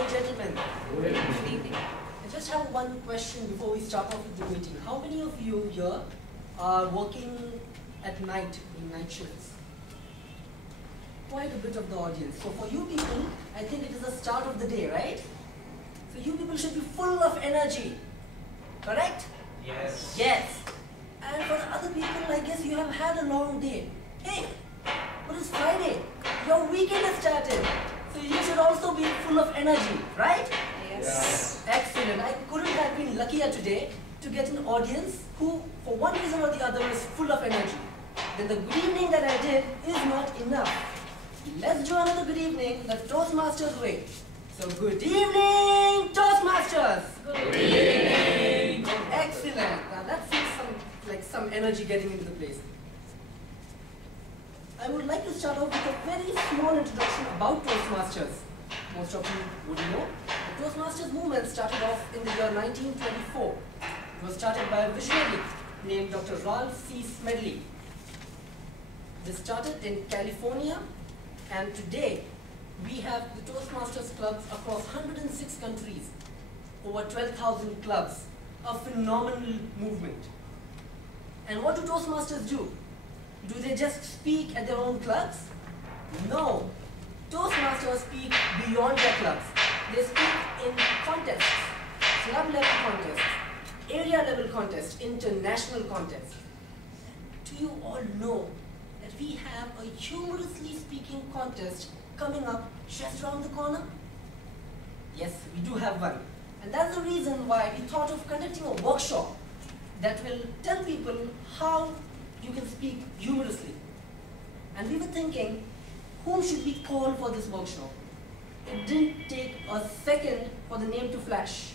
and gentlemen. Good evening. I just have one question before we start off with the meeting. How many of you here are working at night in night shifts? Quite a bit of the audience. So for you people, I think it is the start of the day, right? So you people should be full of energy. Correct? Yes. Yes. And for the other people, I guess you have had a long day. Hey, but it's Friday. Your weekend has started. So you should also be full of energy, right? Yes. Excellent. I couldn't have been luckier today to get an audience who, for one reason or the other, is full of energy. Then the good evening that I did is not enough. Let's do another good evening the Toastmasters way. So good evening, Toastmasters! Good evening! Excellent. Now that feels some energy getting into the place. I would like to start off with a very small introduction about Toastmasters. Most of you would know. The Toastmasters movement started off in the year 1924. It was started by a visionary named Dr. Ralph C. Smedley. This started in California, and today we have the Toastmasters clubs across 106 countries, over 12,000 clubs, a phenomenal movement. And what do Toastmasters do? Do they just speak at their own clubs? No. Toastmasters speak beyond their clubs. They speak in contests, club level contests, area level contests, international contests. Do you all know that we have a humorously speaking contest coming up just around the corner? Yes, we do have one. And that's the reason why we thought of conducting a workshop that will tell people how you can speak humorously. And we were thinking, whom should we call for this workshop? It didn't take a second for the name to flash.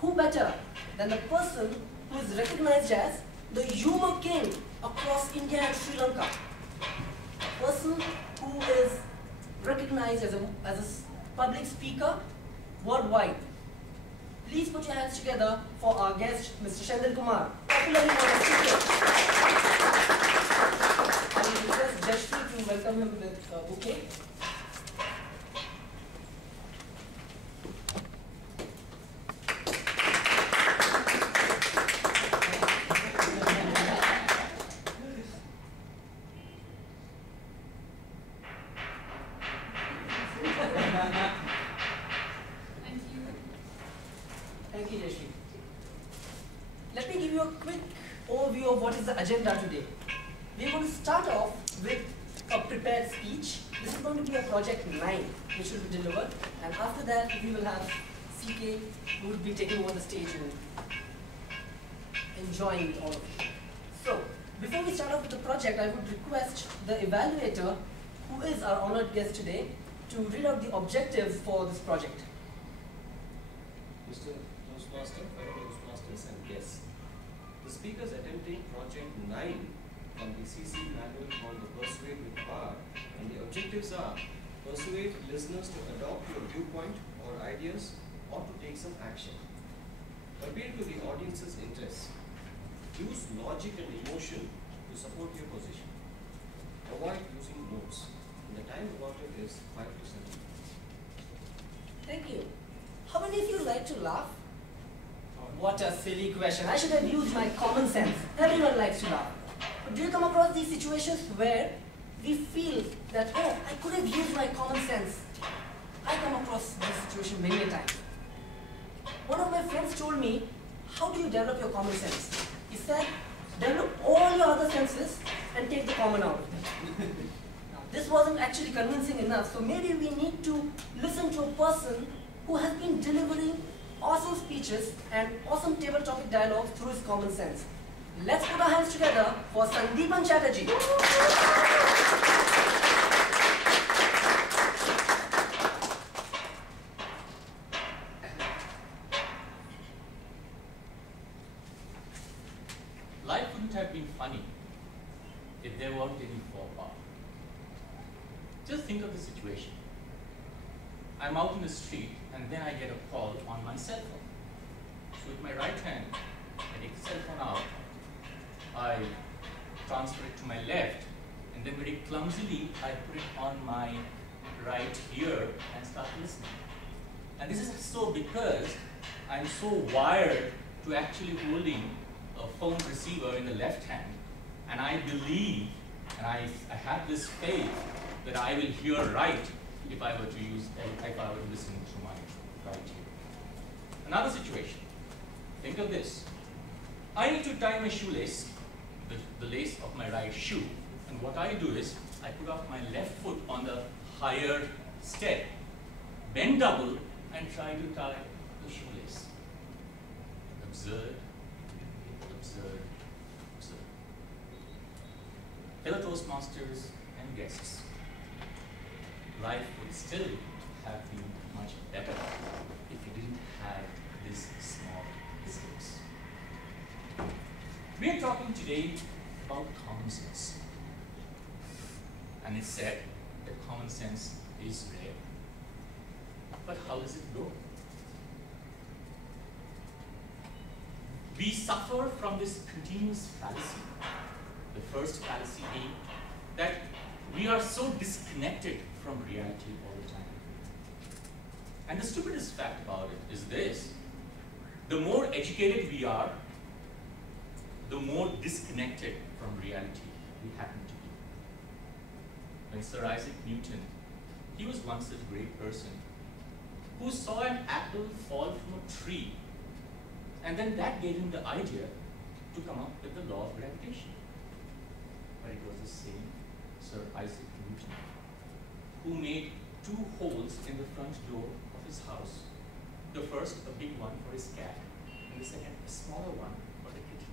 Who better than the person who is recognized as the humor king across India and Sri Lanka? A person who is recognized as a public speaker worldwide. Please put your hands together for our guest, Mr. Chendil Kumar, popularly known as CK. I will request Jashri to welcome him with a bouquet. Thank you, Jashri. Let me give you a quick overview of what is the agenda today. We're going to start off with a prepared speech. This is going to be a project 9 which will be delivered, and after that we will have CK who will be taking over the stage and enjoying with all of you. So, before we start off with the project, I would request the evaluator, who is our honored guest today, to read out the objectives for this project. Mr. Toastmaster, fellow Toastmasters and guests. The speakers attempting project 9 from the CC manual called the Persuade with Power, and the objectives are: persuade listeners to adopt your viewpoint or ideas or to take some action. Appeal to the audience's interests. Use logic and emotion to support your position. Avoid using notes. And the time allotted is 5 to 7 minutes. Thank you. How many of you like to laugh? What a silly question. I should have used my common sense. Everyone likes to laugh. But do you come across these situations where we feel that, oh, I could have used my common sense? I come across this situation many a times. One of my friends told me, how do you develop your common sense? He said, develop all your other senses and take the common out of them. Now, this wasn't actually convincing enough, so maybe we need to listen to a person who has been delivering awesome speeches and awesome table topic dialogues through his common sense. Let's put our hands together for Sandeepan Chatterjee. Life wouldn't have been funny if there weren't any faux. Just think of the situation. I'm out in the street and then I get a call on my cell phone. So with my right hand, I take the cell phone out, I transfer it to my left, and then very clumsily I put it on my right ear and start listening. And this is so because I'm so wired to actually holding a phone receiver in the left hand, and I believe, and I have this faith that I will hear right if I were to listen to my right ear. Another situation, think of this. I need to tie my shoelace, the lace of my right shoe, and what I do is I put up my left foot on the higher step, bend double, and try to tie the shoelace. Absurd, absurd, absurd. Fellow Toastmasters and guests, life would still have been much better if you didn't have these small mistakes. We are talking today about common sense. And it's said that common sense is rare. But how does it go? We suffer from this continuous fallacy. The first fallacy being that we are so disconnected from reality all the time. And the stupidest fact about it is this: the more educated we are, the more disconnected from reality we happen to be. When Sir Isaac Newton, he was once a great person who saw an apple fall from a tree, and then that gave him the idea to come up with the law of gravitation. But it was the same Sir Isaac Newton who made 2 holes in the front door of his house. The first, a big one for his cat, and the second, a smaller one for the kitty.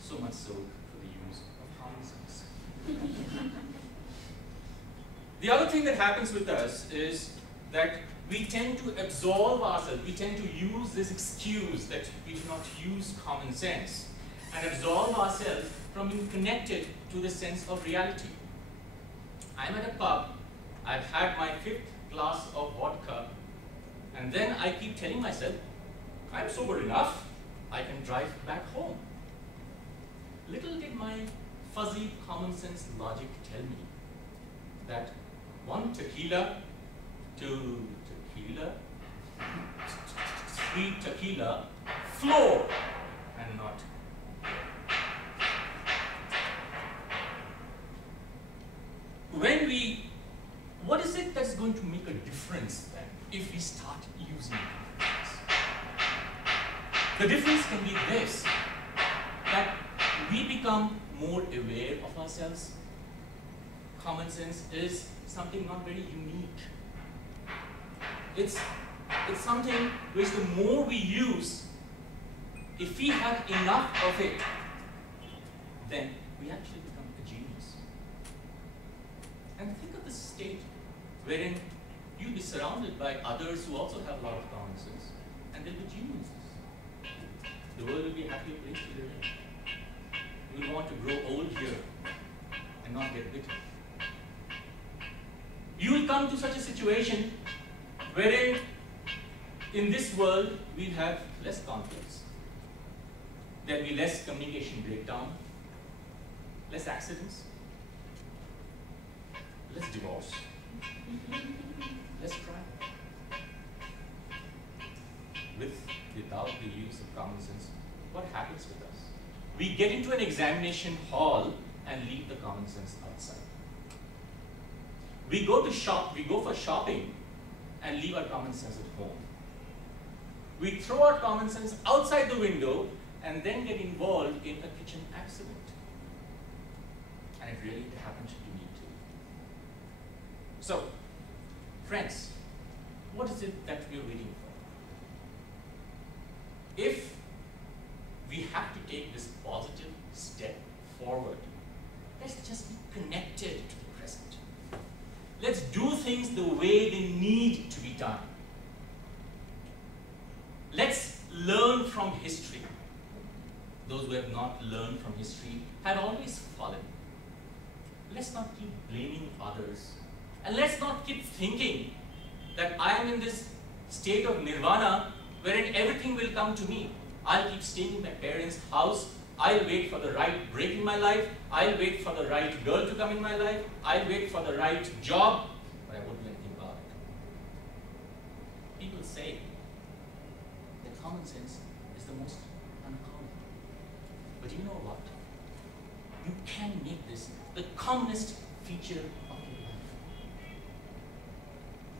So much so for the use of common sense. The other thing that happens with us is that we tend to absolve ourselves, we tend to use this excuse that we do not use common sense, and absolve ourselves from being connected to the sense of reality. I'm at a pub, I've had my 5th glass of vodka, and then I keep telling myself, I'm sober enough, I can drive back home. Little did my fuzzy common sense logic tell me that 1 tequila, 2 tequila, 3 tequila, floor, and not. What is it that's going to make a difference then if we start using it? The difference can be this, that we become more aware of ourselves. Common sense is something not very unique. It's something which the more we use, if we have enough of it, then we actually become a genius. And think of the state wherein you'll be surrounded by others who also have a lot of common sense, and they'll be geniuses. The world will be a happier place to live in. You will want to grow old here and not get bitter. You will come to such a situation wherein in this world we'll have less conflicts. There'll be less communication breakdown, less accidents, less divorce, less crime. Without the use of common sense, what happens with us? We get into an examination hall and leave the common sense outside. We go for shopping and leave our common sense at home. We throw our common sense outside the window and then get involved in a kitchen accident. And it really happened to me too. So, friends, what is it that we're waiting for? If we have to take this positive step forward, let's just be connected to the present. Let's do things the way they need to be done. Let's learn from history. Those who have not learned from history have always fallen. Let's not keep blaming others. And let's not keep thinking that I am in this state of nirvana wherein everything will come to me. I'll keep staying in my parents' house. I'll wait for the right break in my life. I'll wait for the right girl to come in my life. I'll wait for the right job. But I won't do anything about say that common sense is the most uncommon. But you know what? You can make this the commonest feature of your life.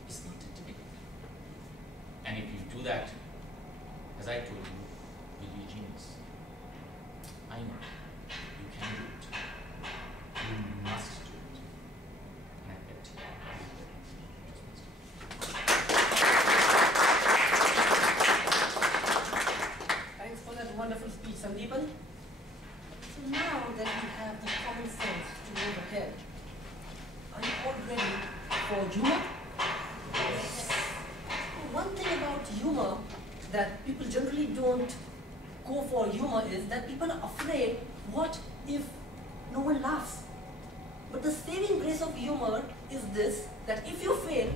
It's not difficult. And if you do that, as I told you, you'll be a genius. I know. You can do it. You must do it. And I bet you. Thanks for that wonderful speech, Sandeepan. So now that we have the common sense to move ahead, are you all ready for humor? Yes. One thing about humor that people generally don't go for humor is that people are afraid, what if no one laughs? But the saving grace of humor is this, that if you fail,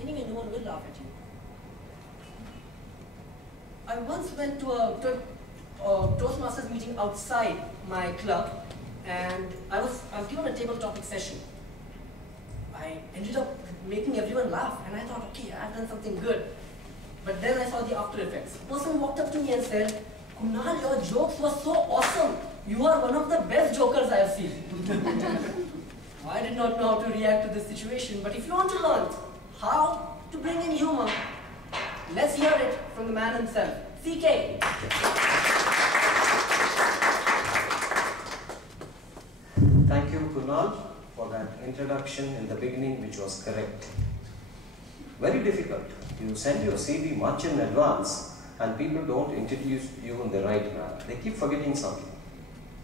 anyway no one will laugh at you. I once went to a Toastmasters meeting outside my club, and I was given a table topic session. I ended up making everyone laugh, and I thought, okay, I've done something good. But then I saw the after effects. A person walked up to me and said, Kunal, your jokes were so awesome. You are one of the best jokers I have seen. I did not know how to react to this situation, but if you want to learn how to bring in humor, let's hear it from the man himself, CK. Thank you, Kunal, for that introduction in the beginning, which was correct. Very difficult. You send your CV much in advance, and people don't introduce you in the right manner. They keep forgetting something.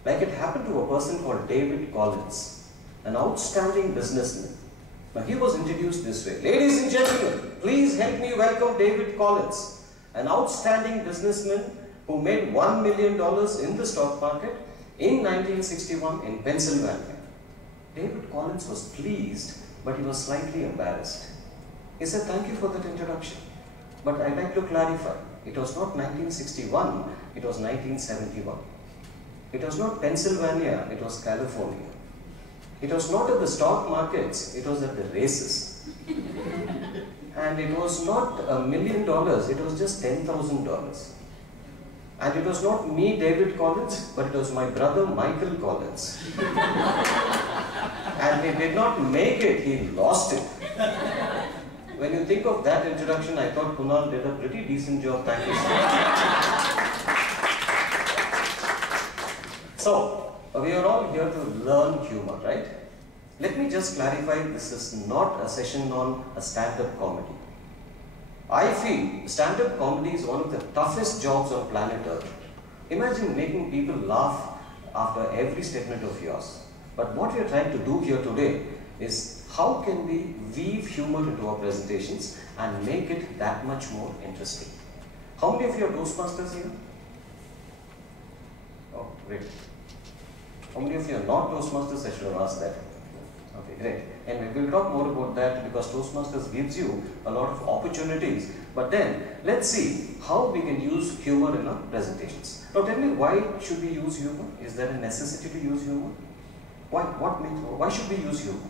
Like it happened to a person called David Collins, an outstanding businessman. Now he was introduced this way. Ladies and gentlemen, please help me welcome David Collins, an outstanding businessman who made $1 million in the stock market in 1961 in Pennsylvania. David Collins was pleased, but he was slightly embarrassed. He said, thank you for that introduction, but I'd like to clarify. It was not 1961, it was 1971. It was not Pennsylvania, it was California. It was not at the stock markets, it was at the races. And it was not $1 million, it was just $10,000. And it was not me, David Collins, but it was my brother, Michael Collins. And he did not make it, he lost it. When you think of that introduction, I thought Kunal did a pretty decent job. Thank you so much. So, we are all here to learn humor, right? Let me just clarify, this is not a session on a stand-up comedy. I feel stand-up comedy is one of the toughest jobs on planet Earth. Imagine making people laugh after every statement of yours. But what we are trying to do here today is how can we weave humor into our presentations and make it that much more interesting. How many of you are Toastmasters here? Oh, great. How many of you are not Toastmasters? I should have asked that. Okay, great. Anyway, we'll talk more about that because Toastmasters gives you a lot of opportunities. But then, let's see how we can use humor in our presentations. Now tell me, why should we use humor? Is there a necessity to use humor? Why should we use humor?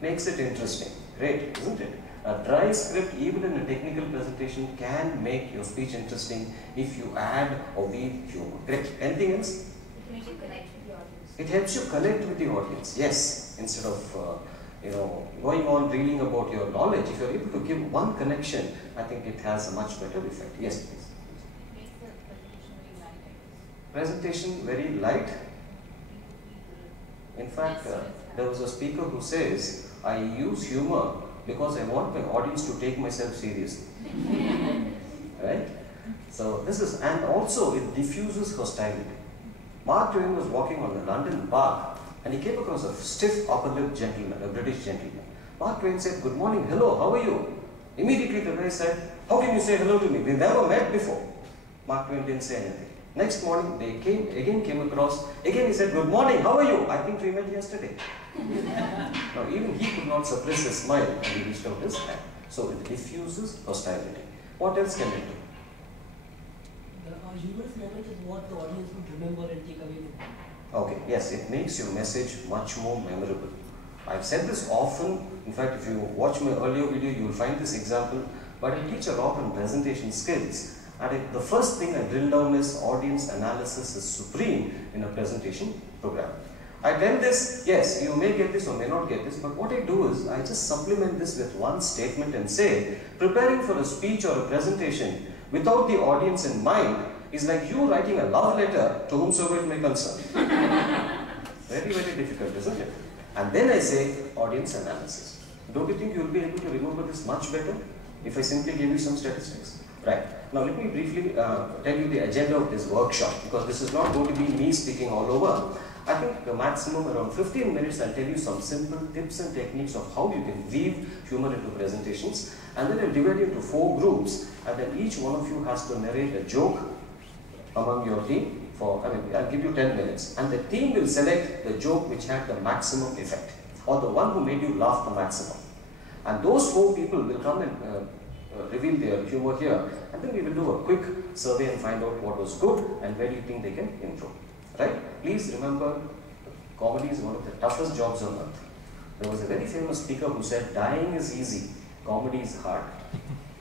Makes it interesting. Great, isn't it? A dry script, even in a technical presentation, can make your speech interesting if you add or weave humor. Great. Anything else? It makes you connect with the audience. It helps you connect with the audience. Yes. Instead of going on reeling about your knowledge, if you are able to give one connection, I think it has a much better effect. Yes, please. It makes the presentation very light, I guess. Presentation very light. In fact, there was a speaker who says, I use humor because I want my audience to take myself seriously. Right? So this is, and also it diffuses hostility. Mark Twain was walking on the London Park and he came across a stiff upper-lip gentleman, a British gentleman. Mark Twain said, good morning, hello, how are you? Immediately the guy said, how can you say hello to me? We've never met before. Mark Twain didn't say anything. Next morning, they came across, again he said, good morning, how are you? I think we met yesterday. Now, even he could not suppress his smile and he reached out his hand. So it diffuses hostility. What else can it do? The humorous moment is what the audience would remember and take away with them. Okay, yes, it makes your message much more memorable. I've said this often. In fact, if you watch my earlier video, you will find this example. but I teach a lot on presentation skills. And the first thing I drill down is audience analysis is supreme in a presentation program. I tell this, yes, you may get this or may not get this, but what I do is I just supplement this with one statement and say, preparing for a speech or a presentation without the audience in mind is like you writing a love letter to whomsoever it may concern. Very, very difficult, isn't it? And then I say, audience analysis. Don't you think you will be able to remember this much better if I simply give you some statistics? Right. Now let me briefly tell you the agenda of this workshop, because this is not going to be me speaking all over. I think the maximum around 15 minutes I'll tell you some simple tips and techniques of how you can weave humor into presentations, and then I'll divide you into 4 groups, and then each one of you has to narrate a joke among your team for, I'll give you 10 minutes, and the team will select the joke which had the maximum effect, or the one who made you laugh the maximum. And those 4 people will come and reveal their humor here, and then we will do a quick survey and find out what was good and where do you think they can improve. Right? Please remember, comedy is one of the toughest jobs on earth. There was a very famous speaker who said, dying is easy, comedy is hard.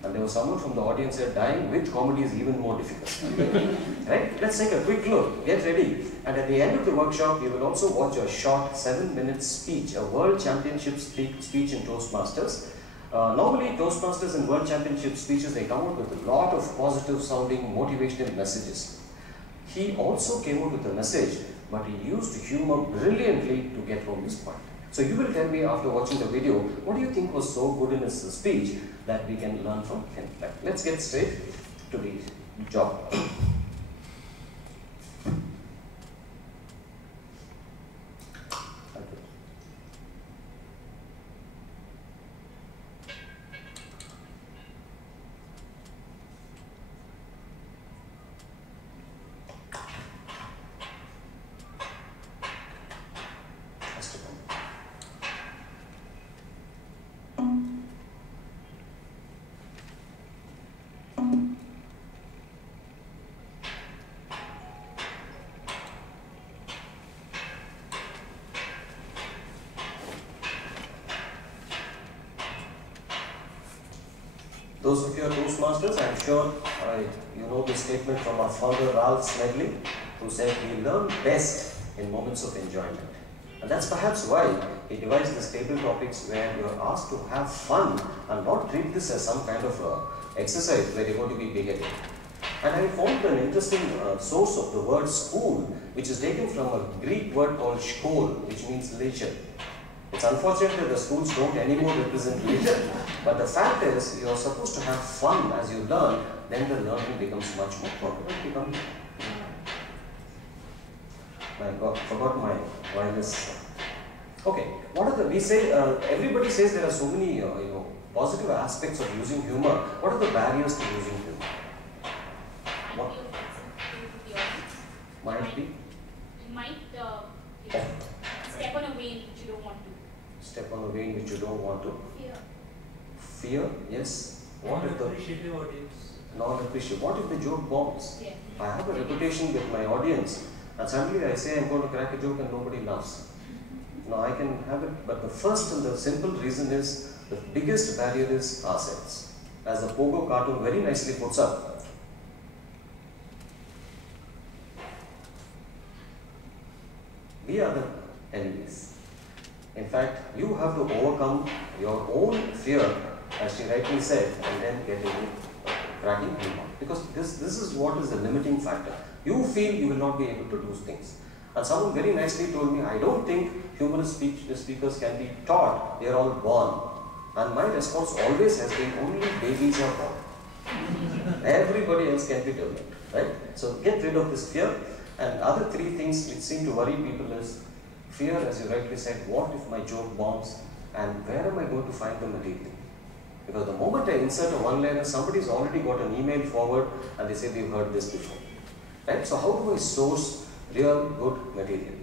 And there was someone from the audience said, dying with comedy is even more difficult. Right? Let's take a quick look, get ready. And at the end of the workshop, you will also watch a short 7-minute speech, a World Championship speech in Toastmasters. Normally, Toastmasters and World Championship speeches, they come out with a lot of positive sounding, motivational messages. He also came out with a message, but he used humor brilliantly to get home his point. So you will tell me after watching the video, what do you think was so good in his speech that we can learn from him? Let's get straight to the job. Those of you who are Toastmasters, I am sure you know the statement from our founder Ralph Smedley, who said, we learn best in moments of enjoyment. And that's perhaps why he devised these table topics where you are asked to have fun and not treat this as some kind of exercise where you're going to be beheaded. And I found an interesting source of the word school, which is taken from a Greek word called skol, which means leisure. It's unfortunate that the schools don't anymore represent leisure, but the fact is you are supposed to have fun as you learn, then the learning becomes much more important. My God, forgot my wireless. Okay, what are the, we say, everybody says there are so many positive aspects of using humor. What are the barriers to using humor? What? Might be? You might step on a vein which you don't want to. Step on a vein which you don't want to. Fear. Fear, yes. What if the Non-appreciative audience. non-appreciative? What if the joke bombs? Yeah. I have a reputation with my audience, and suddenly I say I'm going to crack a joke and nobody laughs. Now I can have it, but the first and the simple reason is the biggest barrier is ourselves. As the Pogo cartoon very nicely puts up, we are the enemies. In fact, you have to overcome your own fear, as she rightly said, and then get into cracking humor. Because this is what is the limiting factor. You feel you will not be able to do things. And someone very nicely told me, I don't think humorous speakers can be taught, they are all born. And my response always has been, only babies are born. Everybody else can be developed, right? So get rid of this fear. And other 3 things which seem to worry people is fear, as you rightly said, what if my joke bombs, and where am I going to find the material? Because the moment I insert a one-liner, somebody's already got an email forward and they say they've heard this before. Right? So how do I source real good material?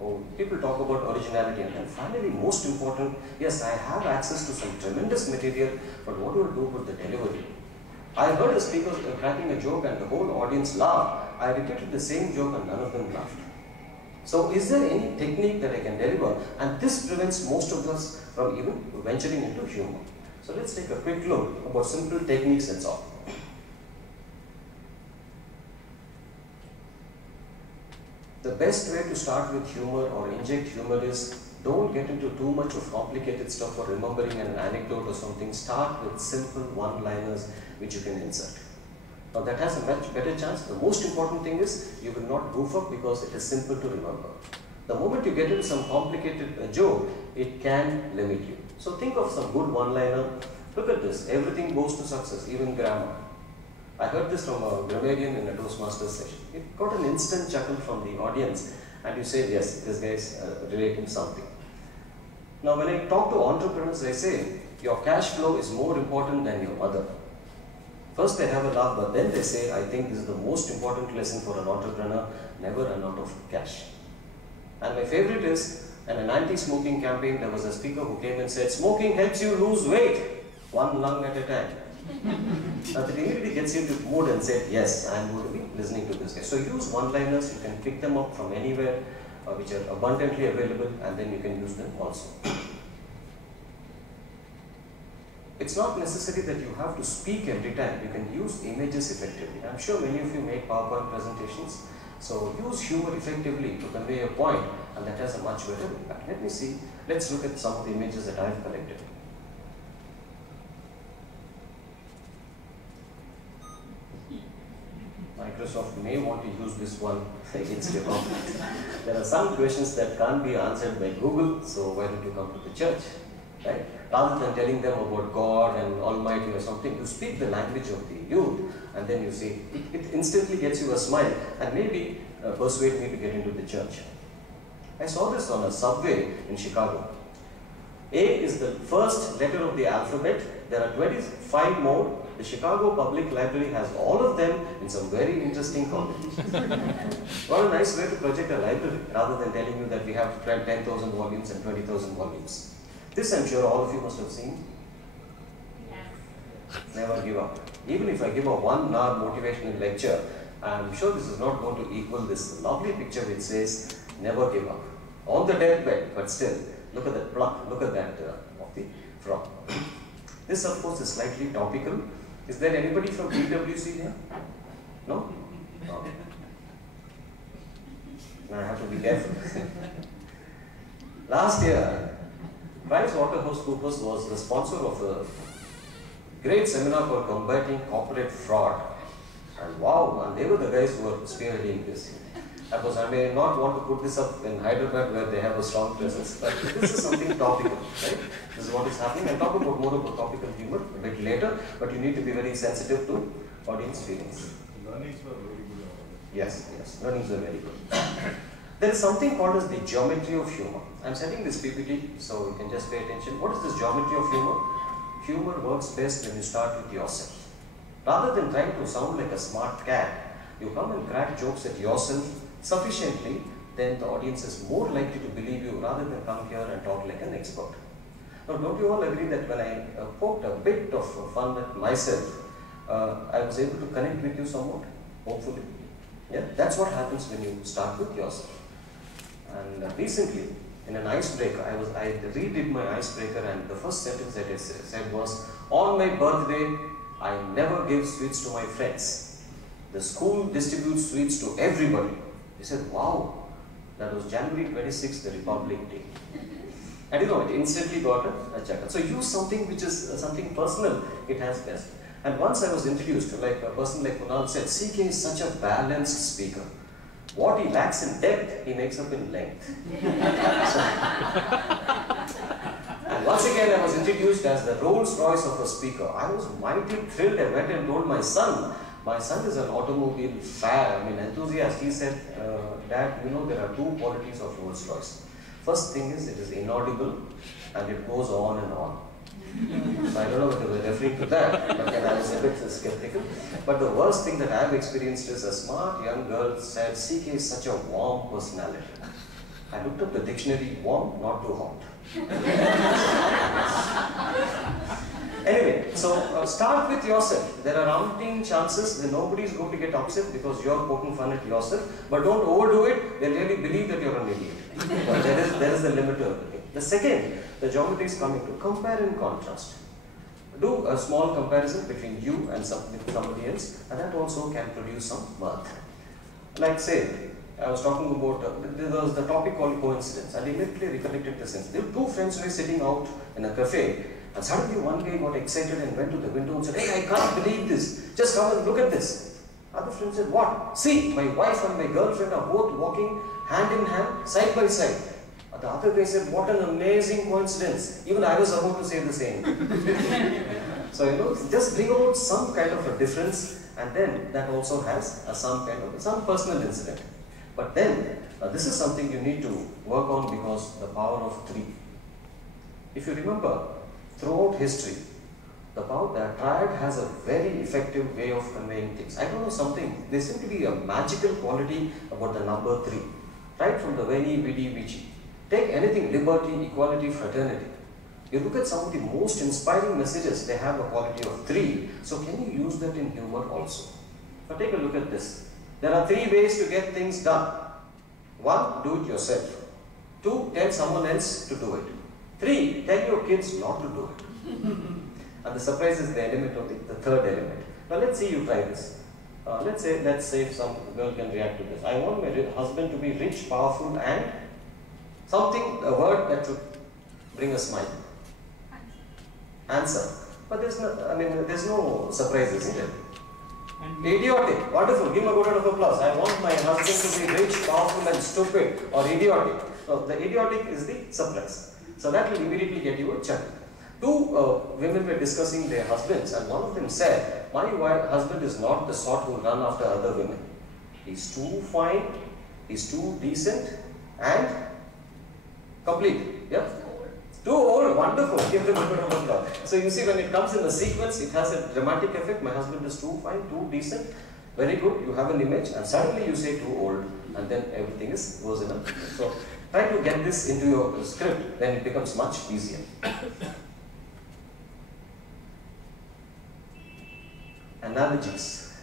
Oh, people talk about originality, and then finally, most important, yes, I have access to some tremendous material, but what do I do with the delivery? I heard a speaker cracking a joke and the whole audience laughed. I repeated the same joke and none of them laughed. So is there any technique that I can deliver? And this prevents most of us from even venturing into humor. So let's take a quick look about simple techniques, that's all. The best way to start with humor or inject humor is don't get into too much of complicated stuff or remembering an anecdote or something. Start with simple one-liners which you can insert. Now that has a much better chance. The most important thing is you will not goof up because it is simple to remember. The moment you get into some complicated joke, it can limit you. So think of some good one-liner. Look at this. Everything goes to success, even grammar. I heard this from a grammarian in a Toastmaster session. It got an instant chuckle from the audience, and you say, yes, this guy is relating something. Now, when I talk to entrepreneurs, I say, your cash flow is more important than your mother. First, they have a laugh, but then they say, I think this is the most important lesson for an entrepreneur, never run out of cash. And my favorite is, in an anti-smoking campaign, there was a speaker who came and said, smoking helps you lose weight, one lung at a time. Now that immediately gets you into mood and said, yes, I am going to be listening to this guy. So use one-liners, you can pick them up from anywhere which are abundantly available, and then you can use them also. It's not necessary that you have to speak every time. You can use images effectively. I'm sure many of you make PowerPoint presentations. So use humor effectively to convey a point, and that has a much better impact. Let me see. Let's look at some of the images that I've collected. Microsoft may want to use this one against your company. There are some questions that can't be answered by Google, so why don't you come to the church? Right? Rather than telling them about God and Almighty or something, you speak the language of the youth, and then you see, it instantly gets you a smile, and maybe persuade me to get into the church. I saw this on a subway in Chicago. A is the first letter of the alphabet. There are 25 more. The Chicago Public Library has all of them in some very interesting combinations. What a nice way to project a library, rather than telling you that we have 10,000 volumes and 20,000 volumes. This I'm sure all of you must have seen. Yes. Never give up. Even if I give a 1 hour motivational lecture, I'm sure this is not going to equal this lovely picture which says, never give up. On the deathbed, but still, look at that pluck, look at that of the frog. This of course is slightly topical. Is there anybody from PwC here? No? No. Now I have to be careful. Last year, PricewaterhouseCoopers was the sponsor of a great seminar called Combating Corporate Fraud. And wow, and they were the guys who were spearheading this. Of course, I may not want to put this up in Hyderabad where they have a strong presence, but this is something topical, right? This is what is happening. I'll talk about more about topical humor a bit later, but you need to be very sensitive to audience feelings. Learnings were very good. Yes, yes, learnings are very good. There is something called as the geometry of humor. I'm setting this PPT so you can just pay attention. What is this geometry of humor? Humor works best when you start with yourself. Rather than trying to sound like a smart cat, you come and crack jokes at yourself sufficiently, then the audience is more likely to believe you rather than come here and talk like an expert. Now, don't you all agree that when I poked a bit of fun at myself, I was able to connect with you somewhat, hopefully? Yeah, that's what happens when you start with yourself. And recently, in an icebreaker, I redid my icebreaker, and the first sentence that I said was, on my birthday, I never give sweets to my friends. The school distributes sweets to everybody. He said, wow, that was January 26th, the Republic Day. And you know, it instantly got a chuckle. So use something which is something personal, it has best. And once I was introduced, like a person like Kunal said, CK is such a balanced speaker. What he lacks in depth, he makes up in length. And once again, I was introduced as the Rolls Royce of a speaker. I was mighty thrilled. I went and told my son. My son is an automobile enthusiast. He said, Dad, you know there are two qualities of Rolls Royce. First thing is it is inaudible and it goes on and on. So I don't know whether we're referring to that, but then I was a bit skeptical. But the worst thing that I've experienced is a smart young girl said, CK is such a warm personality. I looked up the dictionary, warm, not too hot. Anyway, so start with yourself. There are umpteen chances that nobody is going to get upset because you're poking fun at yourself, but don't overdo it. They really believe that you're an idiot. But there is the limit of it. The second, the geometry is coming to compare and contrast. do a small comparison between you and somebody else, and that also can produce some mirth. Like say, I was talking about, there was the topic called coincidence, and immediately recollected this instance. There were two friends who were sitting out in a cafe, and suddenly one guy got excited and went to the window and said, "Hey, I can't believe this, just come and look at this." Other friend said, "What?" "See, my wife and my girlfriend are both walking hand in hand, side by side." The other guy said, "What an amazing coincidence. Even I was about to say the same." So, just bring out some kind of a difference, and then that also has some personal incident. But then, this is something you need to work on, because the power of 3. If you remember, throughout history, the triad has a very effective way of conveying things. I don't know something, there seems to be a magical quality about the number 3. Right from the Veni, Vidi, Vici. Take anything, liberty, equality, fraternity. You look at some of the most inspiring messages, they have a quality of 3. So can you use that in humor also? Now take a look at this. There are 3 ways to get things done. 1, do it yourself. 2, tell someone else to do it. 3, tell your kids not to do it. And the surprise is the element of the third element. Now let's see you try this. Let's say if some girl can react to this. I want my husband to be rich, powerful, and something, a word that should bring a smile. Answer. But there's no surprise, isn't it? Idiotic. Wonderful. Give him a good round of applause. I want my husband to be rich, powerful, and stupid, or idiotic. So the idiotic is the surprise. So that will immediately get you a chuckle. 2 women were discussing their husbands, and one of them said, "My husband is not the sort who run after other women. He's too fine, he's too decent, and complete." Yeah? Too old, wonderful. Give them a good round of applause. So you see, when it comes in a sequence, it has a dramatic effect. My husband is too fine, too decent. Very good. You have an image, and suddenly you say too old, and then everything goes in a. So try to get this into your script, then it becomes much easier. Analogies.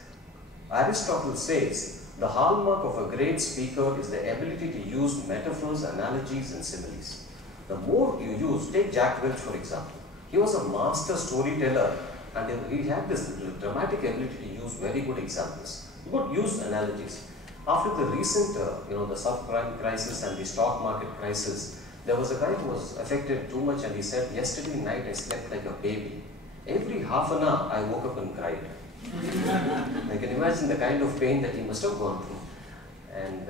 Aristotle says the hallmark of a great speaker is the ability to use metaphors, analogies, and similes. The more you use, take Jack Welch for example. He was a master storyteller, and he had this dramatic ability to use very good examples. He would use analogies. After the recent, the subprime crisis and the stock market crisis, there was a guy who was affected too much, and he said, "Yesterday night I slept like a baby. Every half an hour I woke up and cried." I can imagine the kind of pain that he must have gone through. And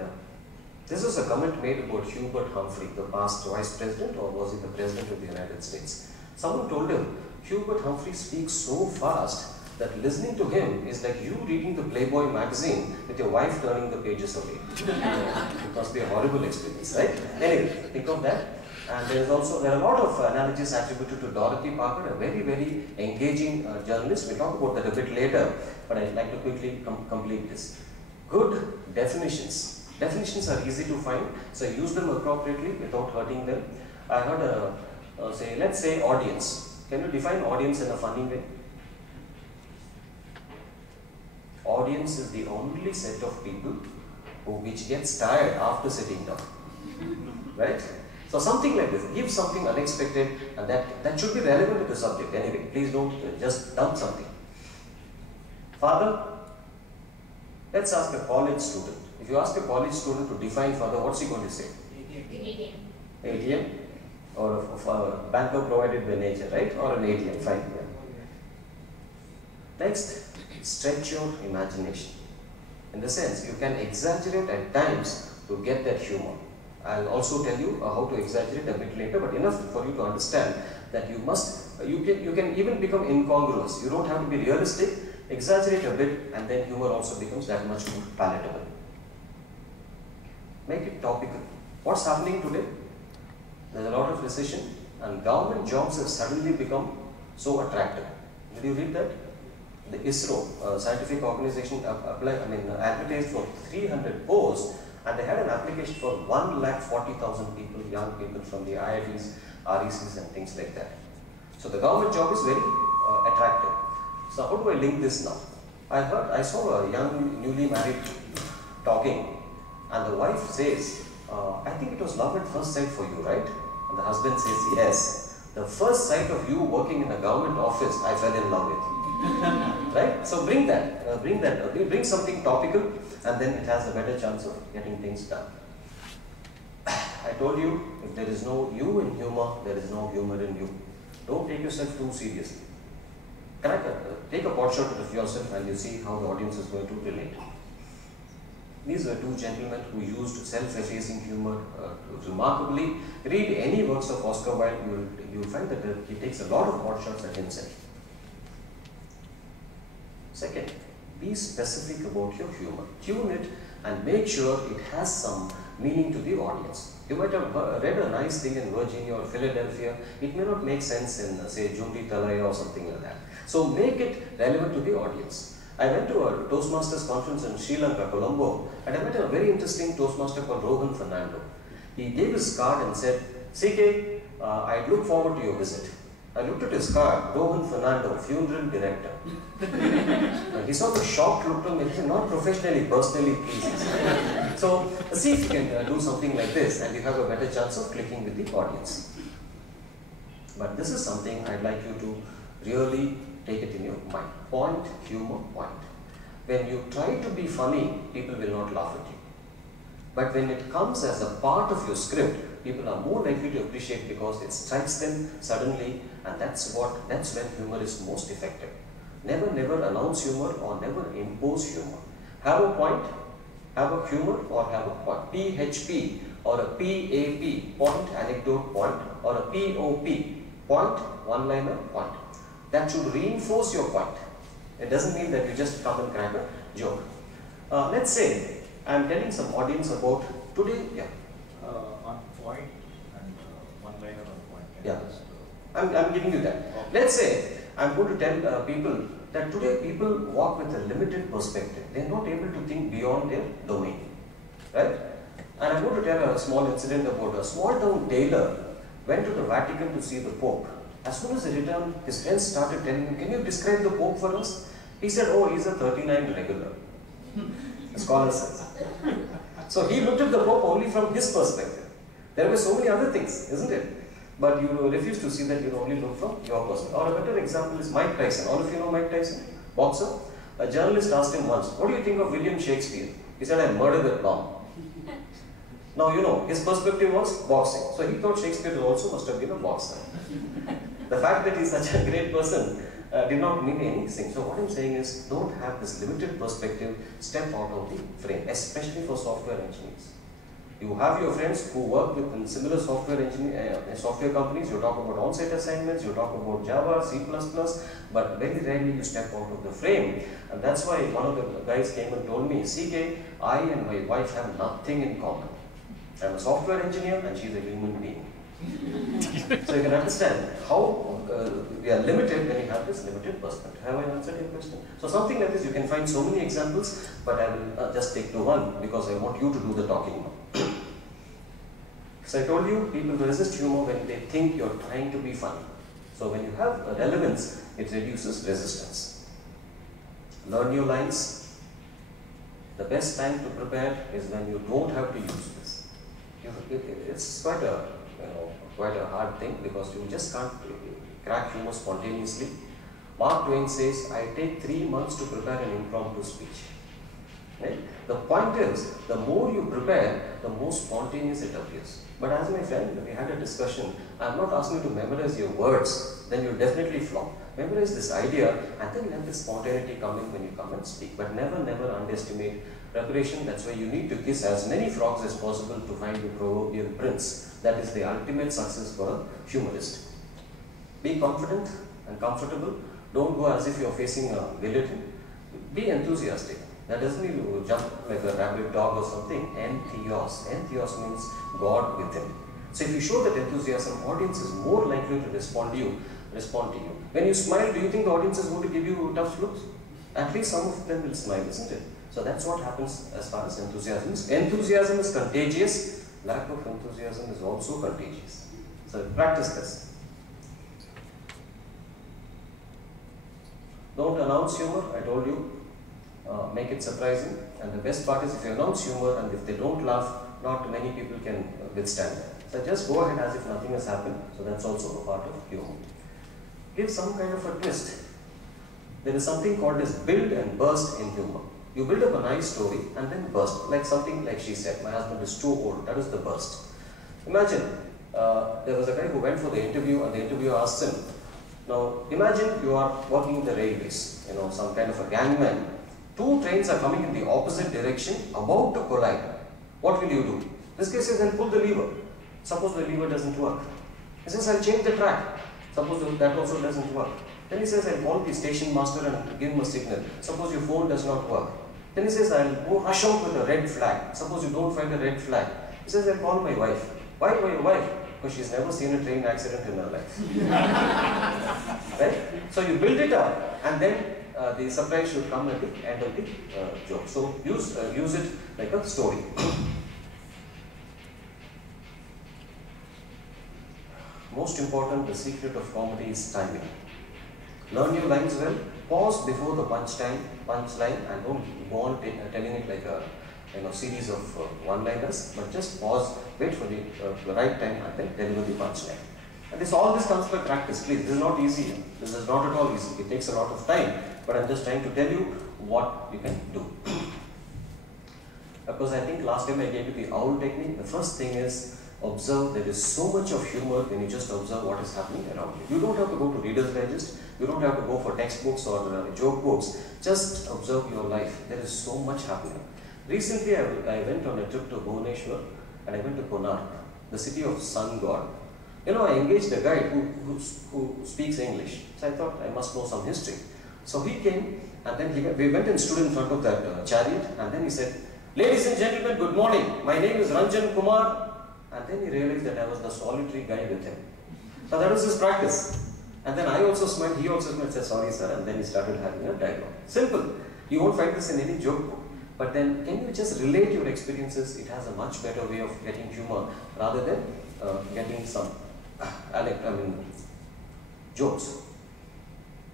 this was a comment made about Hubert Humphrey, the past vice president, or was he the president of the United States? Someone told him, "Hubert Humphrey speaks so fast that listening to him is like you reading the Playboy magazine with your wife turning the pages away." It must be a horrible experience, right? Anyway, think of that. And there are a lot of analogies attributed to Dorothy Parker, a very, very engaging journalist. We'll talk about that a bit later, but I'd like to quickly complete this. Good definitions. Definitions are easy to find, so use them appropriately without hurting them. I heard let's say audience. Can you define audience in a funny way? Audience is the only set of people which gets tired after sitting down. Right? So something like this, give something unexpected, and that should be relevant to the subject anyway. Please don't just dump something. Father, let's ask a college student. If you ask a college student to define father, what's he going to say? ATM. ATM? Or a banker provided by nature, right? Or an ATM, fine. Yeah. Next, stretch your imagination. In the sense, you can exaggerate at times to get that humor. I'll also tell you how to exaggerate a bit later, but enough for you to understand that you can even become incongruous. You don't have to be realistic, exaggerate a bit, and then humor also becomes that much more palatable. Make it topical. What's happening today? There's a lot of recession, and government jobs have suddenly become so attractive. Did you read that? The ISRO, scientific organization, advertised for 300 posts, and they had an application for 140,000 people, young people from the IITs, RECs, and things like that. So the government job is very attractive. So how do I link this now? I saw a young newly married talking, and the wife says, "I think it was love at first sight for you, right?" And the husband says, "Yes." The first sight of you working in a government office, I fell in love with. Right? So bring that, bring something topical, and then it has a better chance of getting things done. I told you, if there is no you in humor, there is no humor in you. Don't take yourself too seriously. Take a pot shot of yourself and you see how the audience is going to relate. These were two gentlemen who used self-effacing humor remarkably. Read any works of Oscar Wilde, you will find that he takes a lot of pot shots at himself. Second, be specific about your humor. Tune it and make sure it has some meaning to the audience. You might have read a nice thing in Virginia or Philadelphia. It may not make sense in, say, Jundi Talaya or something like that. So make it relevant to the audience. I went to a Toastmasters conference in Sri Lanka, Colombo, and I met a very interesting Toastmaster called Rohan Fernando. He gave his card and said, CK, I look forward to your visit. I looked at his card, Rohan Fernando, funeral director. He saw the shocked look on me, not professionally, personally pleased. So see if you can do something like this and you have a better chance of clicking with the audience. But this is something I'd like you to really take it in your mind. Point, humor, point. When you try to be funny, people will not laugh at you. But when it comes as a part of your script, people are more likely to appreciate because it strikes them suddenly, and that's when humor is most effective. Never announce humor or never impose humor. Have a point, have a humor or have a point. PHP or a PAP, point, anecdote, point, or a POP, point, one-liner, point. That should reinforce your point. It doesn't mean that you just come and crack a joke. Let's say I'm telling some audience about today. Yeah. On point and one liner on point. Yeah. I'm giving you that. Okay. Let's say I'm going to tell people that today people walk with a limited perspective. They're not able to think beyond their domain. Right? And I'm going to tell a small incident about a small town tailor went to the Vatican to see the Pope. As soon as he returned, his friends started telling him, can you describe the Pope for us? He said, oh, he's a 39 regular. The scholar says. So he looked at the Pope only from his perspective. There were so many other things, isn't it? But you refuse to see that, you only look from your perspective. Or a better example is Mike Tyson. All of you know Mike Tyson? Boxer? A journalist asked him once, what do you think of William Shakespeare? He said, I murdered that bomb. Now, you know, his perspective was boxing. So he thought Shakespeare also must have been a boxer. The fact that he's such a great person did not mean anything. So what I'm saying is, don't have this limited perspective, step out of the frame, especially for software engineers. You have your friends who work with similar software companies, you talk about on-site assignments, you talk about Java, C++, but very rarely you step out of the frame. And that's why one of the guys came and told me, CK, I and my wife have nothing in common. I'm a software engineer and she's a human being. So you can understand how we are limited when you have this limited perspective. Have I answered your question? So something like this, you can find so many examples, but I will just take to one because I want you to do the talking now. So I told you, people resist humor when they think you're trying to be funny. So when you have relevance, it reduces resistance. Learn your lines. The best time to prepare is when you don't have to use this. It's quite a hard thing because you just can't crack humor spontaneously. Mark Twain says, I take 3 months to prepare an impromptu speech. Right? The point is, the more you prepare, the more spontaneous it appears. But as my friend, we had a discussion, I'm not asking you to memorize your words, then you'll definitely flop. Memorize this idea and then let the spontaneity come in when you come and speak. But never underestimate preparation. That's why you need to kiss as many frogs as possible to find the proverbial prince. That is the ultimate success for a humorist. Be confident and comfortable. Don't go as if you're facing a guillotine. Be enthusiastic. That doesn't mean you jump like a rabid dog or something. Entheos. Entheos means God within. So if you show that enthusiasm, audience is more likely to respond to you. When you smile, do you think the audience is going to give you tough looks? At least some of them will smile, isn't it? So that's what happens as far as enthusiasm is. Enthusiasm is contagious. Lack of enthusiasm is also contagious. So practice this. Don't announce humor, I told you. Make it surprising. And the best part is if you announce humor and if they don't laugh, not many people can withstand that. So just go ahead as if nothing has happened. So that's also a part of humor. Give some kind of a twist. There is something called as build and burst in humor. You build up a nice story and then burst, like something like she said, my husband is too old. That is the burst. Imagine there was a guy who went for the interview and the interviewer asked him, now imagine you are working in the railways, you know, some kind of a gangman. Two trains are coming in the opposite direction, about to collide. What will you do? This guy says, I'll pull the lever. Suppose the lever doesn't work. He says, I'll change the track. Suppose that also doesn't work. Then he says, I'll call the station master and give him a signal. Suppose your phone does not work. Then he says, I'll go rush out with a red flag. Suppose you don't find a red flag. He says, I'll call my wife. Why your wife? Because she's never seen a train accident in her life. Right? So you build it up and then the surprise should come at the end of the joke. So use it like a story. Most important, the secret of comedy is timing. Learn your lines well, pause before the punchline, and don't go on telling it like a series of one-liners, but just pause, wait for the right time and then deliver the punchline. And all this comes by practice, please. This is not easy. This is not at all easy. It takes a lot of time, but I'm just trying to tell you what you can do. Because I think last time I gave you the owl technique. The first thing is observe. There is so much of humor when you just observe what is happening around you. You don't have to go to Reader's Digest. You don't have to go for textbooks or joke books. Just observe your life. There is so much happening. Recently, I went on a trip to Bhubaneswar and I went to Konark, the city of sun god. You know, I engaged a guy who speaks English. So I thought I must know some history. So he came and then we went and stood in front of that chariot and then he said, ladies and gentlemen, good morning. My name is Chendil Kumar. And then he realized that I was the solitary guy with him. So that was his practice. And then I also smiled, he also smiled, said sorry sir, and then he started having a dialogue. Simple. You won't find this in any joke book. But then can you just relate your experiences? It has a much better way of getting humor rather than getting some jokes.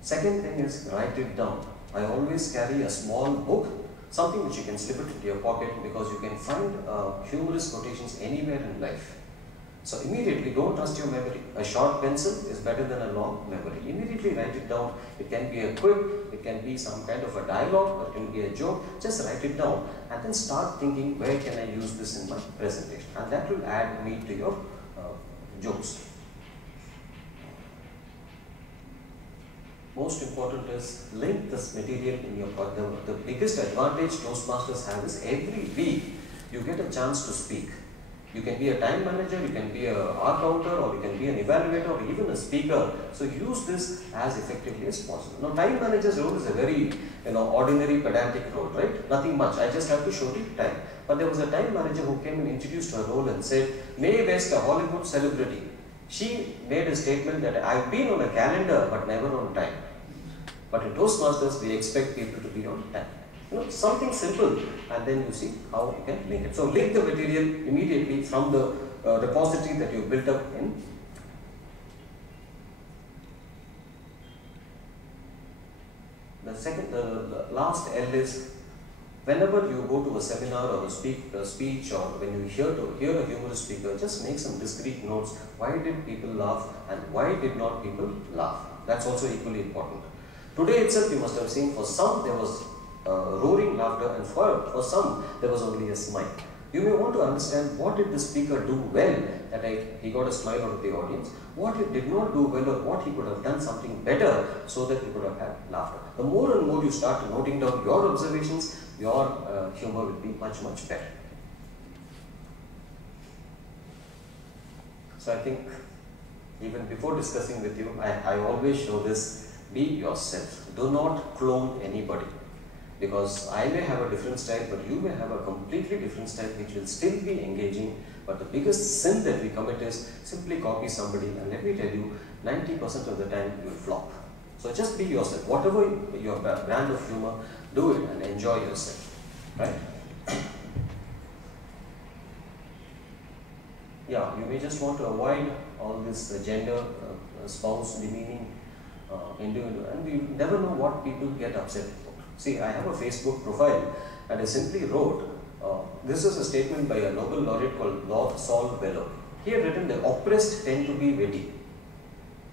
Second thing is write it down. I always carry a small book, something which you can slip it into your pocket because you can find humorous quotations anywhere in life. So immediately don't trust your memory. A short pencil is better than a long memory. Immediately write it down. It can be a quip, it can be some kind of a dialogue, or it can be a joke. Just write it down and then start thinking, where can I use this in my presentation? And that will add meat to your jokes. Most important is link this material in your product. The biggest advantage Toastmasters have is every week you get a chance to speak. You can be a time manager, you can be an art counter, or you can be an evaluator, or even a speaker. So use this as effectively as possible. Now, time manager's role is a very ordinary pedantic role, right? Nothing much. I just have to show the time. But there was a time manager who came and introduced her role and said, Mae West, a Hollywood celebrity. She made a statement that I've been on a calendar but never on time. But in Toastmasters, we expect people to be on time. Something simple, and then you see how you can link it. So link the material immediately from the repository that you built up in. The last L is, whenever you go to a seminar or a speech, or when you hear a humorous speaker, just make some discrete notes. Why did people laugh and why did not people laugh? That's also equally important. Today itself, you must have seen, for some there was roaring laughter, and for some there was only a smile. You may want to understand, what did the speaker do well that he got a smile out of the audience, what he did not do well, or what he could have done something better so that he could have had laughter. The more and more you start noting down your observations, your humor will be much, much better. So I think even before discussing with you, I always show this: be yourself. Do not clone anybody. Because I may have a different style, but you may have a completely different style which will still be engaging. But the biggest sin that we commit is simply copy somebody, and let me tell you, 90% of the time you will flop. So just be yourself. Whatever your brand of humor, do it and enjoy yourself. Right? Yeah, you may just want to avoid all this gender, spouse, demeaning, individual, and you never know what people get upset about. See, I have a Facebook profile and I simply wrote, this is a statement by a Nobel laureate called Lord Saul Bellow. He had written the oppressed tend to be witty.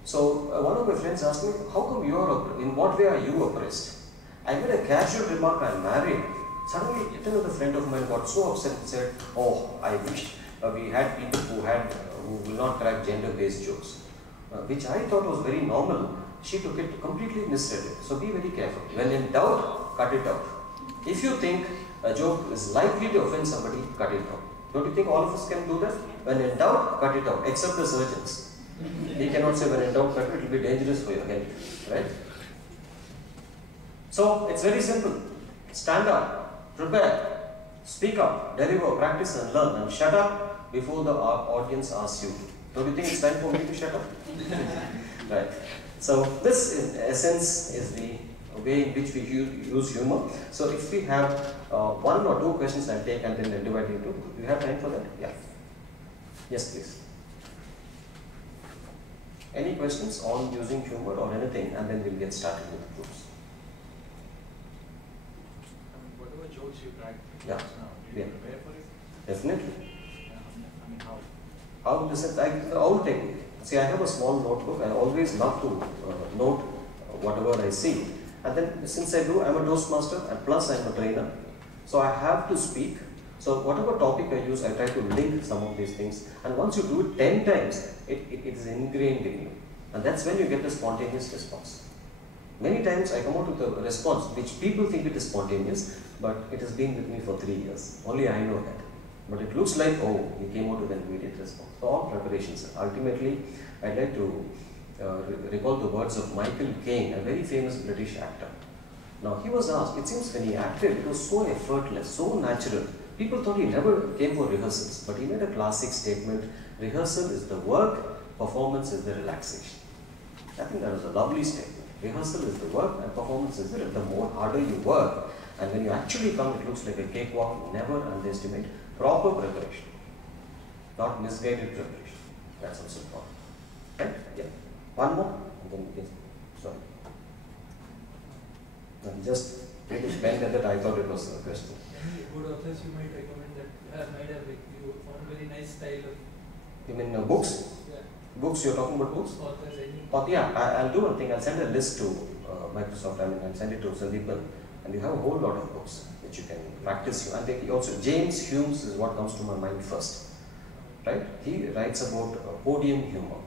So one of my friends asked me, how come you are, in what way are you oppressed? I made a casual remark, I am married. Suddenly, yet another friend of mine got so upset and said, oh, I wish we had people who will not crack gender-based jokes. Which I thought was very normal. She took it completely misread it. So be very careful. When in doubt, cut it out. If you think a joke is likely to offend somebody, cut it out. Don't you think all of us can do that? When in doubt, cut it out, except the surgeons. He cannot say when in doubt, cut it, it will be dangerous for your health. Right? So it's very simple. Stand up, prepare, speak up, deliver, practice and learn, and shut up before the audience asks you. Don't you think it's time for me to shut up? Right. So this in essence is the way in which we use humor. So if we have one or two questions, I'll take and then I'll divide into. Do you have time for that? Yeah. Yes, please. Any questions on using humor or anything, and then we'll get started with the proofs. Whatever jokes you crack Yeah. now, do you Yeah. prepare for it? Definitely. Yeah. I mean, how? How this is, the old technique. See, I have a small notebook. I always love to note whatever I see. And then since I do, I'm a Toastmaster and plus I'm a trainer. So I have to speak. So whatever topic I use, I try to link some of these things. And once you do it 10 times, it is ingrained in you. And that's when you get the spontaneous response. Many times I come out with a response which people think it is spontaneous, but it has been with me for 3 years. Only I know that. But it looks like, oh, he came out with an immediate response. So all preparations. Ultimately, I'd like to recall the words of Michael Caine, a very famous British actor. Now he was asked, it seems when he acted, it was so effortless, so natural. People thought he never came for rehearsals, but he made a classic statement, rehearsal is the work, performance is the relaxation. I think that was a lovely statement. Rehearsal is the work and performance is the more harder you work. And when you actually come, it looks like a cakewalk. Never underestimate proper preparation, not misguided preparation. That's also important. Right? Yeah. One more, and then we can. Sorry. No, just made it bend at that. I thought it was a question. Any good authors you might recommend that might have you found very nice style of? You mean books? Yeah. Books? You're talking about books? Authors, any? Oh, yeah. I'll do one thing. I'll send a list to Microsoft. I mean, I'll send it to Sandeepan, and you have a whole lot of books which you can practice. And they also James Humes is what comes to my mind first, right? He writes about podium humor,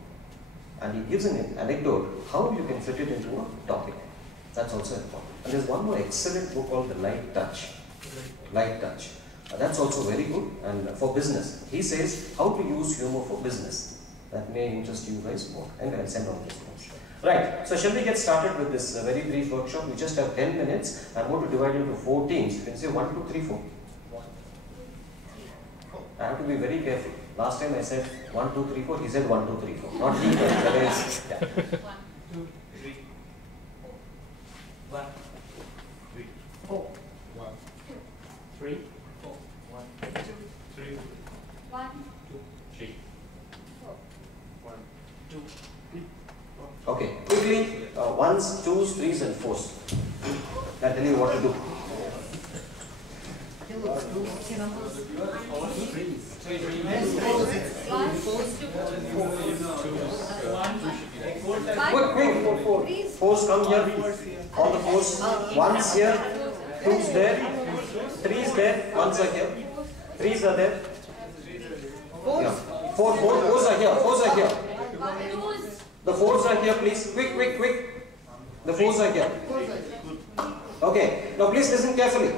and he gives an anecdote how you can fit it into a topic. That's also important. And there's one more excellent book called The Light Touch. Light Touch. That's also very good, and for business. He says how to use humor for business. That may interest you guys more, and I'll send all this notes. Right, so shall we get started with this very brief workshop? We just have 10 minutes. I'm going to divide into 4 teams. You can say 1, 2, 3, 4. I have to be very careful. Last time I said 1, 2, 3, 4. He said 1, 2, 3, 4. Not he, but otherwise. Yeah. 1, 2, 3, 4. 1, 3, 4. 1, 3, 4. 1, 2, 3, 1, 2, 3, 4. 1, 2, 3. Okay, quickly, 1s, 2s, 3s and 4s. I'll tell you what to do. Quick, 4s come here. All the 4s. 1s here, 2s there, 3s there, 1s are here, 3s are there. Yeah. 4s are here, 4s are here. The 4s are here, please. Quick. The 4s are here. Okay. Now please listen carefully.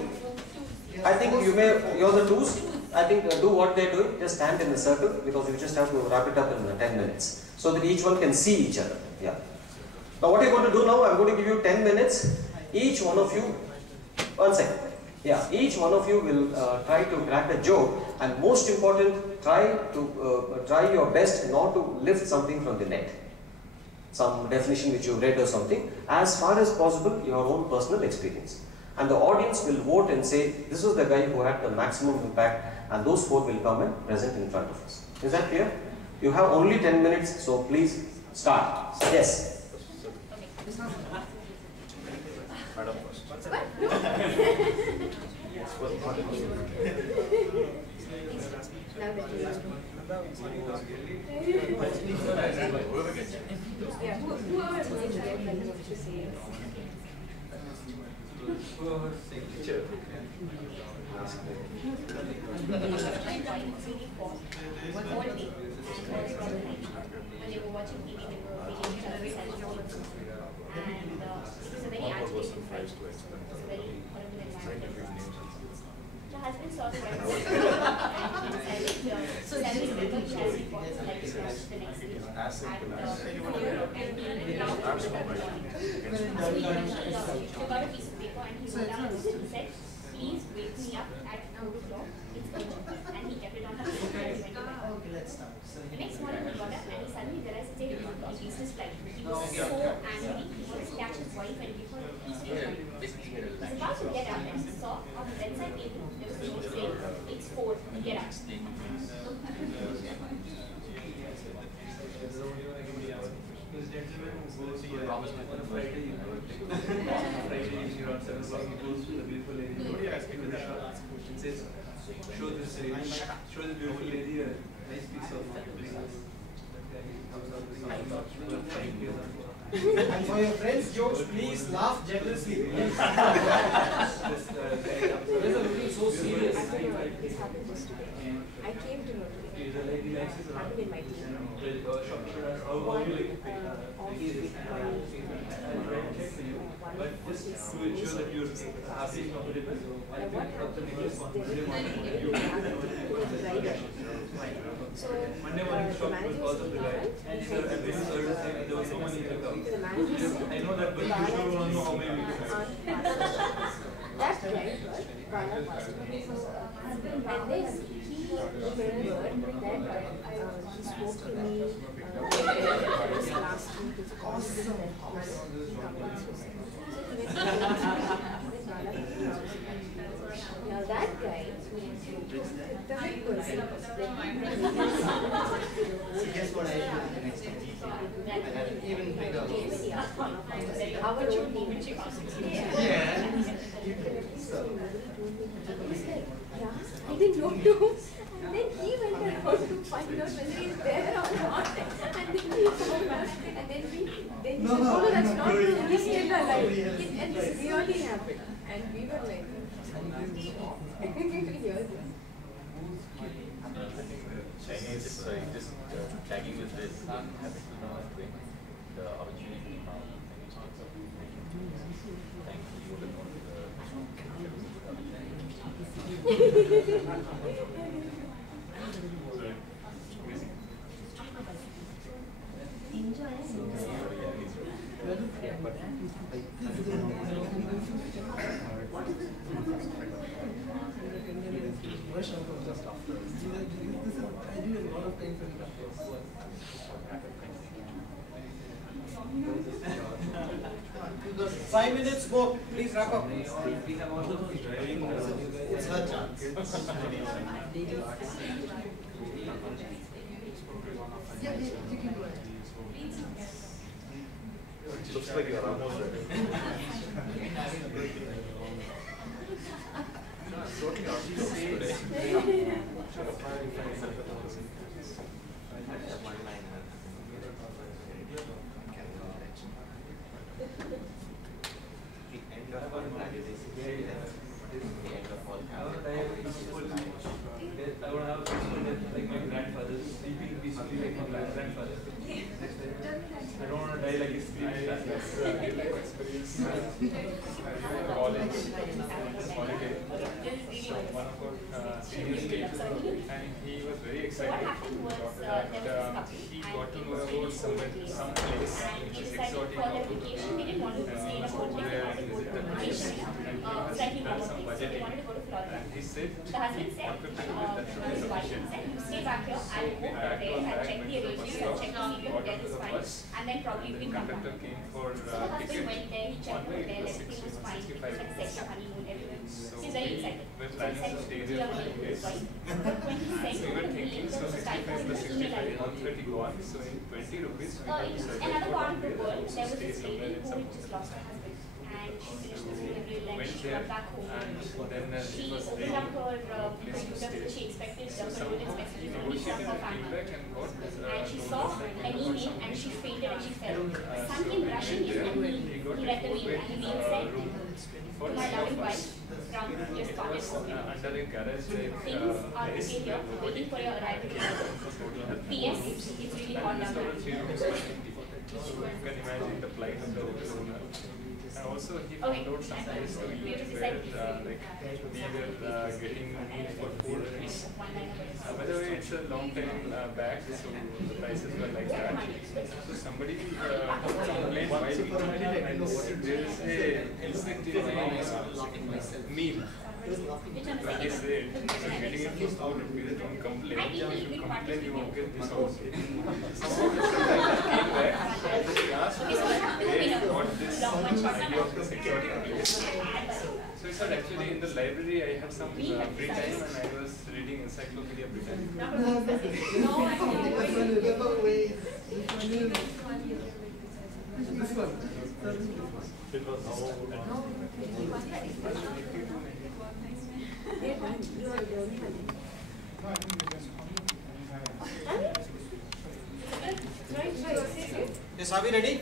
I think you're the 2s. I think do what they're doing. Just stand in a circle because you just have to wrap it up in 10 minutes. So that each one can see each other. Yeah. Now what you're going to do now, I'm going to give you 10 minutes. Each one of you, 1 second. Yeah, each one of you will try to crack a joke, and most important, try your best not to lift something from the net. Some definition which you read or something, as far as possible your own personal experience. And the audience will vote and say, this is the guy who had the maximum impact, and those 4 will come and present in front of us. Is that clear? You have only 10 minutes, so please start. Yes? Now that you know. Yeah, whoever is going to get like what to say. When they were watching TV, they were making each other and it was a very agitating fight. It was a very horrible environment. The husband saw the wife and he decided Saturday remember he has reported like to watch the next day. And he took out a piece of paper and he wrote down, he said, please wake me up at 4 o'clock. It's urgent. And he kept it on the paper and he went to bed. The next morning he got up and he suddenly realized that he missed his flight. He was so angry, he wanted to catch his wife and give her a piece of paper. He was about to get up and he saw on the bedside table there was a note saying, it's 4, get up. This gentleman who goes to on a Friday, Friday evening around 7 o'clock, he goes to the beautiful lady. Nobody asked me to the shop and says, show this beautiful lady a nice piece of business. And for your friends' jokes, please laugh generously. This guy looking so serious. This happened yesterday. I came to know today. He's a lady likes his Happened in my team. shopkeeper asks, how you like to pay? I'll write a check for you, but just to ensure that you're happy and comfortable. I think the biggest responsibility you So, Monday morning shopkeeper calls up the guy and he said, I'm very sorry to say that there was no money in the account. I know that, but you sure want to know how many we can sell. That's right, Bala Pastor. And then he remembered that he spoke to me last week with awesome. Now that guy, the big person, guess what I did the next day? Even bigger. our own name. Yeah. Yeah, I didn't know too. And then he went around to find out whether he's there or not. And then he found out. And then he said, no, that's not true. He's still alive. And this really happened. And we were like, here's this. Chinese, sorry, just tagging with this, having to know the opportunity now. Thank you for Version of just after. I do a lot of things in the 5 minutes more. Please wrap up. We have all those driving. It's her chance. Looks like you're almost ready. Totally awesome today. I would have peaceful death like my grandfather, sleeping peacefully like my grandfather. I don't want to die like a screaming college, holiday, one of our senior students, and he was very excited that he got to know about some place which is exotic out of the some budgeting, and he said The husband said, his wife said, stay back here, I'll go over there and check the arrangements and check to see if your hotel is fine, and then probably we can come back. conductor came for So the husband ticket. went there, he checked One over way there, it was everything was fine, it 65 was like rupees. sex, honeymoon, everything. So He's very excited. we're So he planning said, to stay we there are for going to 2 his days. wife. But when he sent So we over were the thinking, email, so there was a 65 typo in plus his email 65 ID. is 130 gone, so in 20 rupees we In can decide another for part of the world, there was stay this somewhere lady in who some had just lost her husband, and she finished this delivery like she she got back home. She opened up her computer because she expected the condolence message only from her family. And she saw an email and she fainted and she fell. Son came rushing in and he read the mail and the mail said, to my loving wife from your Scottish home. Things are okay here, waiting for your arrival. P.S. It's really hot down there. You can imagine the plight of the owner. And also he found out some stories where like we were getting meat for 4 rupees. By the way, it's a long time back, so the prices were like that. So somebody complained while eating and there is a insect in my meal. When they say getting it for 4 rupees, don't complain. If you complain, you won't get this also. Somehow came back and they asked where got this idea of this exotic place. So it's not actually in the library. I had some free time and I was reading Encyclopedia Britannica. It was Yes, are we ready?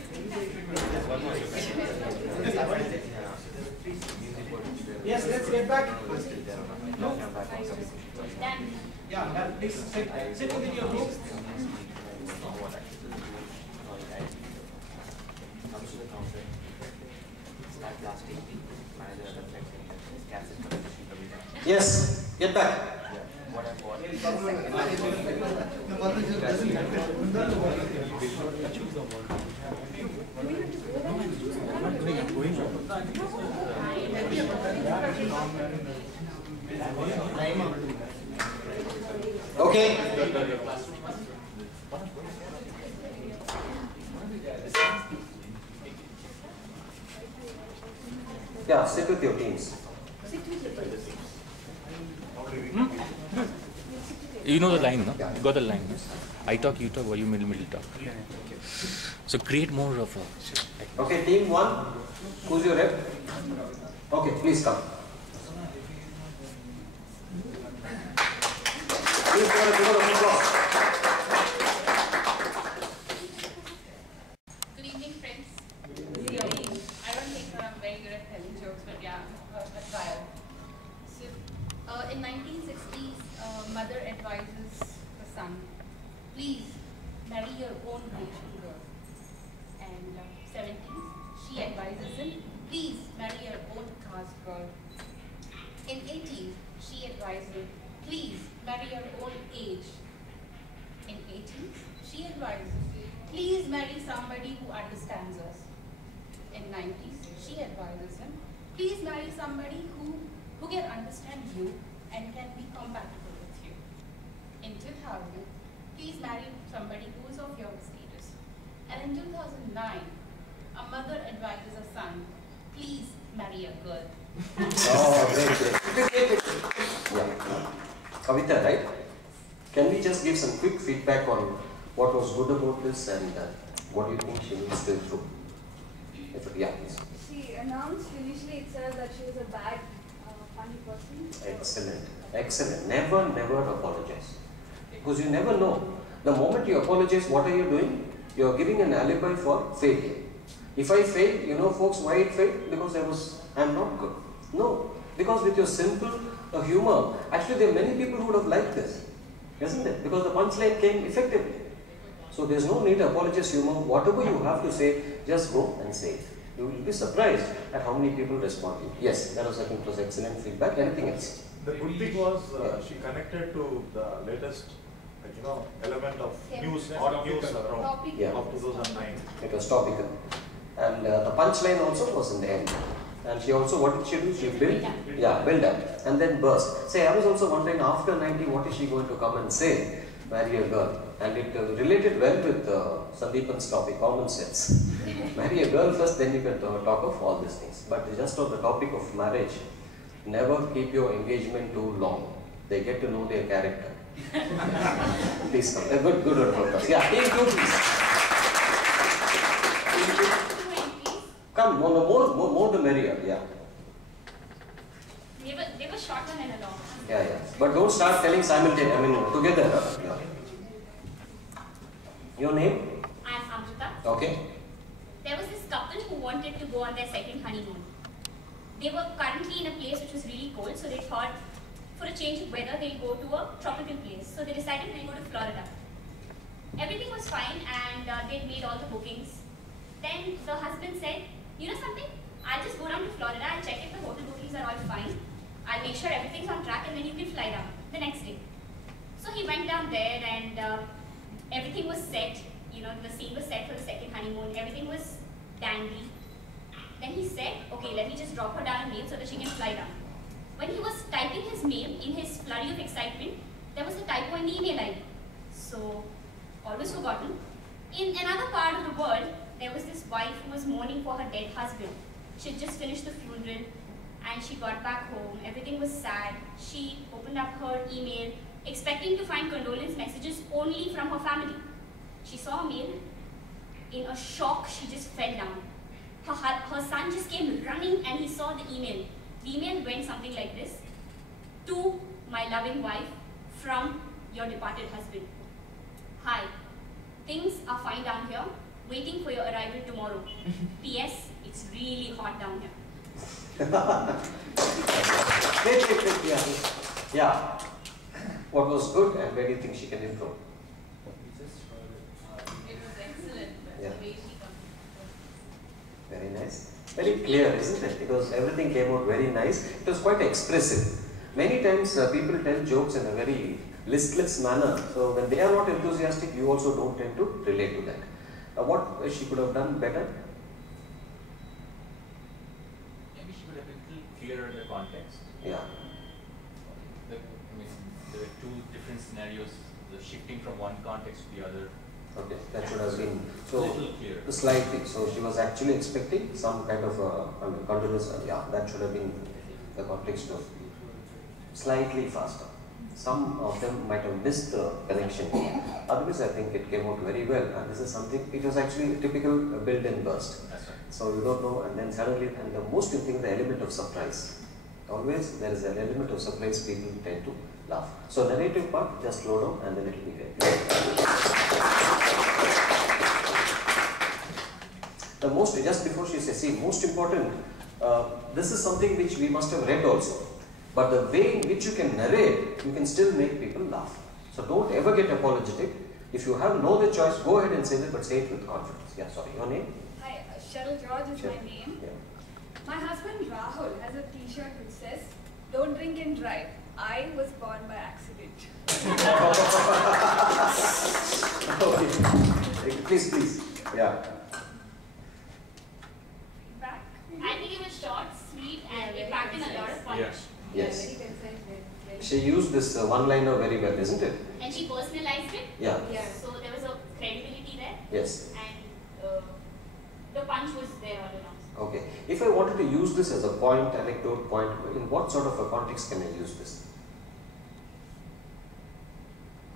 Yes, let's get back. No. Yeah, please sit within your group. Yes, get back. Okay. Yeah, sit with your teams. You know the line, no? You got the line. No? I talk, you talk, or you middle talk. So create more of a... Okay, team 1, who's your rep? Okay, please come. Please give a round of applause. Good evening, friends. Good evening. I don't think I'm very good at telling jokes, but yeah, a trial. So, in 1960s, mother advises the son, please marry your own Asian girl. And 70s, she advises him, please marry your own caste girl. In 80s, she advised him, please marry your own age. In 80s, she advised him, please marry somebody who understands us. In 90s, she advises him, please marry somebody who can understand you and can be compatible with you. In 2000, please marry somebody who is of your status. And in 2009, a mother advises a son, please marry a girl. Oh, great. Yeah. Kavita, right? Can we just give some quick feedback on what was good about this and what do you think she needs to improve? Yeah, please. She announced initially itself that she was a bad, funny person. Excellent. Excellent. Never apologize. Because you never know. The moment you apologize, what are you doing? You are giving an alibi for failure. If I fail, you know folks why it failed? Because I'm not good. No. Because with your simple humor, actually there are many people who would have liked this. Isn't it? Because the punchline came effectively. So there's no need to apologize humor. Whatever you have to say, just go and say it. You will be surprised at how many people respond to you. Yes, that was, I think, was excellent feedback. Anything else? The good thing was she connected to the latest, element of news, hot news around of 2009. It was topical. And the punchline also was in the end. And she also, what did she do? She built up and then burst. Say, I was also wondering after 90, what is she going to come and say? Marry a girl. And it related well with Sandeepan's topic, common sense. Marry a girl first, then you can talk of all these things. But just on the topic of marriage, never keep your engagement too long. They get to know their character. Please come. A good purpose. Yeah, team 2 please. Come, more the merrier, yeah. They were short one and a long. Yeah, yeah. But don't start telling simultaneously, I mean together. Yeah. Your name? I am Amrita. Okay. There was this couple who wanted to go on their second honeymoon. They were currently in a place which was really cold, so they thought for a change of weather they'll go to a tropical place. So they decided they'll go to Florida. Everything was fine and they'd made all the bookings. Then the husband said, you know something? I'll just go down to Florida, I'll check if the hotel bookings are all fine. I'll make sure everything's on track and then you can fly down the next day. So he went down there and everything was set. You know, the scene was set for the second honeymoon. Everything was dandy. Then he said, okay, let me just drop her down a mail so that she can fly down. When he was typing his mail, in his flurry of excitement, there was a typo in the email ID. So, always forgotten. In another part of the world, there was this wife who was mourning for her dead husband. She had just finished the funeral and she got back home. Everything was sad. She opened up her email, expecting to find condolence messages only from her family. She saw a mail. In a shock, she just fell down. Her son just came running and he saw the email. The email went something like this. To my loving wife, from your departed husband. Hi, things are fine down here. Waiting for your arrival tomorrow. P.S. It's really hot down here. Yeah. What was good and where do you think she can improve? It was excellent, but Yeah. the way she Very nice. Very clear, isn't it? Because everything came out very nice. It was quite expressive. Many times people tell jokes in a very listless manner. So when they are not enthusiastic, you also don't tend to relate to that. What she could have done better? Maybe she could have been a little clearer in the context. Yeah. I mean, there were two different scenarios, the shifting from one context to the other. Okay, that should have been A little clearer. slightly. So she was actually expecting some kind of continuous. Yeah, that should have been the context of slightly faster. Some of them might have missed the connection. Otherwise, I think it came out very well. And this is something. It was actually a typical build-in burst. That's right. So you don't know, and then suddenly, and the most important thing, the element of surprise. Always there is an element of surprise. People tend to laugh. So narrative part, just slow down, and then it will be great. The most, just before she says, see, most important, this is something which we must have read also. But the way in which you can narrate, you can still make people laugh. So don't ever get apologetic. If you have no other choice, go ahead and say it, but say it with confidence. Yeah, sorry, your name? Hi, Cheryl George is Cheryl. my name. Yeah. My husband Rahul has a t-shirt which says, "Don't drink and drive. I was born by accident." Okay. Please. Yeah. Back. I think it was short, sweet, and it packed in a lot of punch. Yeah. Yes. She used this one-liner very well, isn't it? And she personalized it. Yeah. So there was a credibility there. Yes. And the punch was there all along. Okay. If I wanted to use this as a point, anecdote point, in what sort of a context can I use this?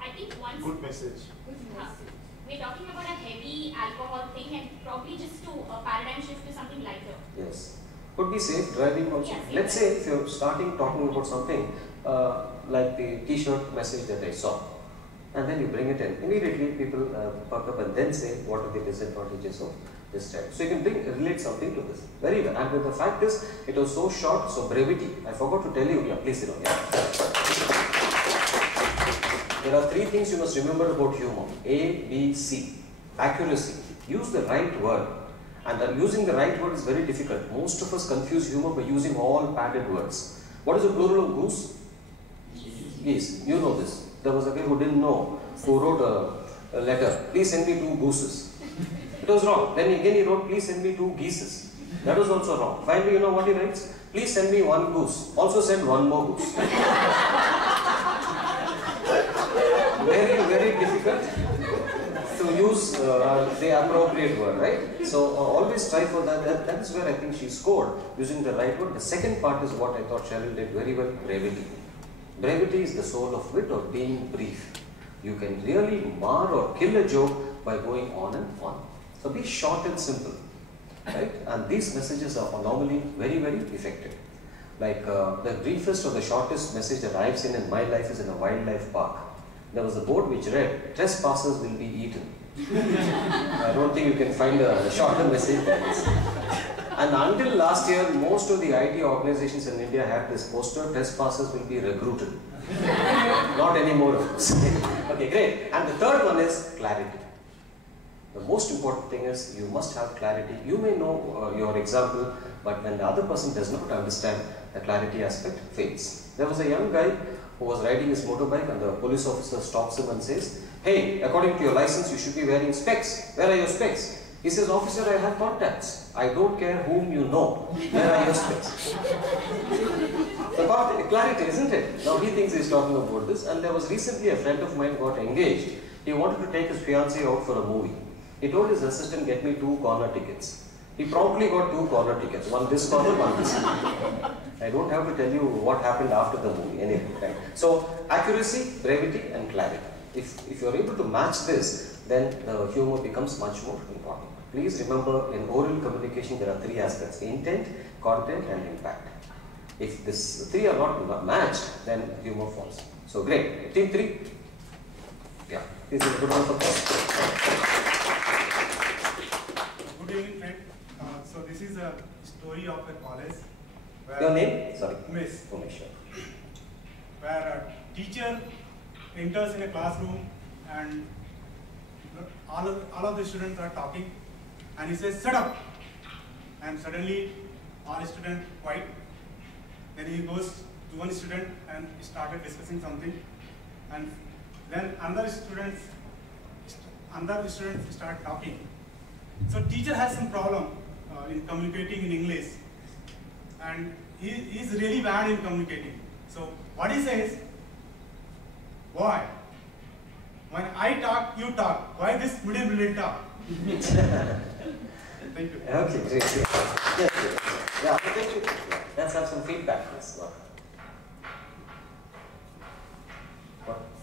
I think once Good message. we're talking about a heavy alcohol thing and probably just to a paradigm shift to something lighter. Yes. Could be safe driving also. Yes, Let's say if you're starting talking about something like the t-shirt message that I saw, and then you bring it in. Immediately people perk up and then say what are the disadvantages of this type. So you can relate something to this. Very well. And the fact is, it was so short, so brevity. I forgot to tell you. Yeah, please sit down. Yeah. There are three things you must remember about humor. A, B, C. Accuracy. Use the right word. And using the right word is very difficult. Most of us confuse humor by using all padded words. What is the plural of goose? Geese. You know this. There was a guy who didn't know, who wrote a letter. Please send me 2 gooses. It was wrong. Then again he wrote, please send me 2 geeses. That was also wrong. Finally, you know what he writes? Please send me 1 goose. Also send 1 more goose. Very difficult to use the appropriate word, right? So always try for that. That is where I think she scored, using the right word. The second part is what I thought Cheryl did very well, brevity. Brevity is the soul of wit, or being brief. You can really mar or kill a joke by going on and on. So be short and simple, right? And these messages are normally very effective. Like the briefest or the shortest message that I've seen in my life is in a wildlife park. There was a board which read, "Trespassers will be eaten." I don't think you can find a shorter message than this. And until last year, most of the IT organizations in India had this poster, "Trespassers will be recruited." Not anymore, of course. Okay, great. And the third one is clarity. The most important thing is you must have clarity. You may know your example, but when the other person does not understand, the clarity aspect fades. There was a young guy who was riding his motorbike and the police officer stops him and says, "Hey, according to your license, you should be wearing specs. Where are your specs?" He says, "Officer, I have contacts. I don't care whom you know. Where are your specs?" So clarity, isn't it? Now he thinks he's talking about this, and there was recently a friend of mine got engaged. He wanted to take his fiancée out for a movie. He told his assistant, "Get me 2 corner tickets." He promptly got 2 corner tickets, one this corner, one this corner. I don't have to tell you what happened after the movie anyway. Right? So accuracy, brevity and clarity. If you're able to match this, then the humor becomes much more important. Please remember, in oral communication there are 3 aspects: intent, content and impact. If these 3 are not matched, then humor falls. So great. Team 3? Yeah. This is a good one for us. Good evening, friend. So this is a story of a college. Where Your name? Sorry. Miss. Umesh. Where a teacher enters in a classroom and all of the students are talking, and he says, "Shut up!" And suddenly all students quiet. Then he goes to one student and started discussing something, and then another students start talking. So teacher has some problem in communicating in English, and he is really bad in communicating. So what he says, "Boy, when I talk, you talk. Why this middle will talk?" Thank you. Okay, great. Yes, yeah, thank you. Let's have some feedback. Yes. What?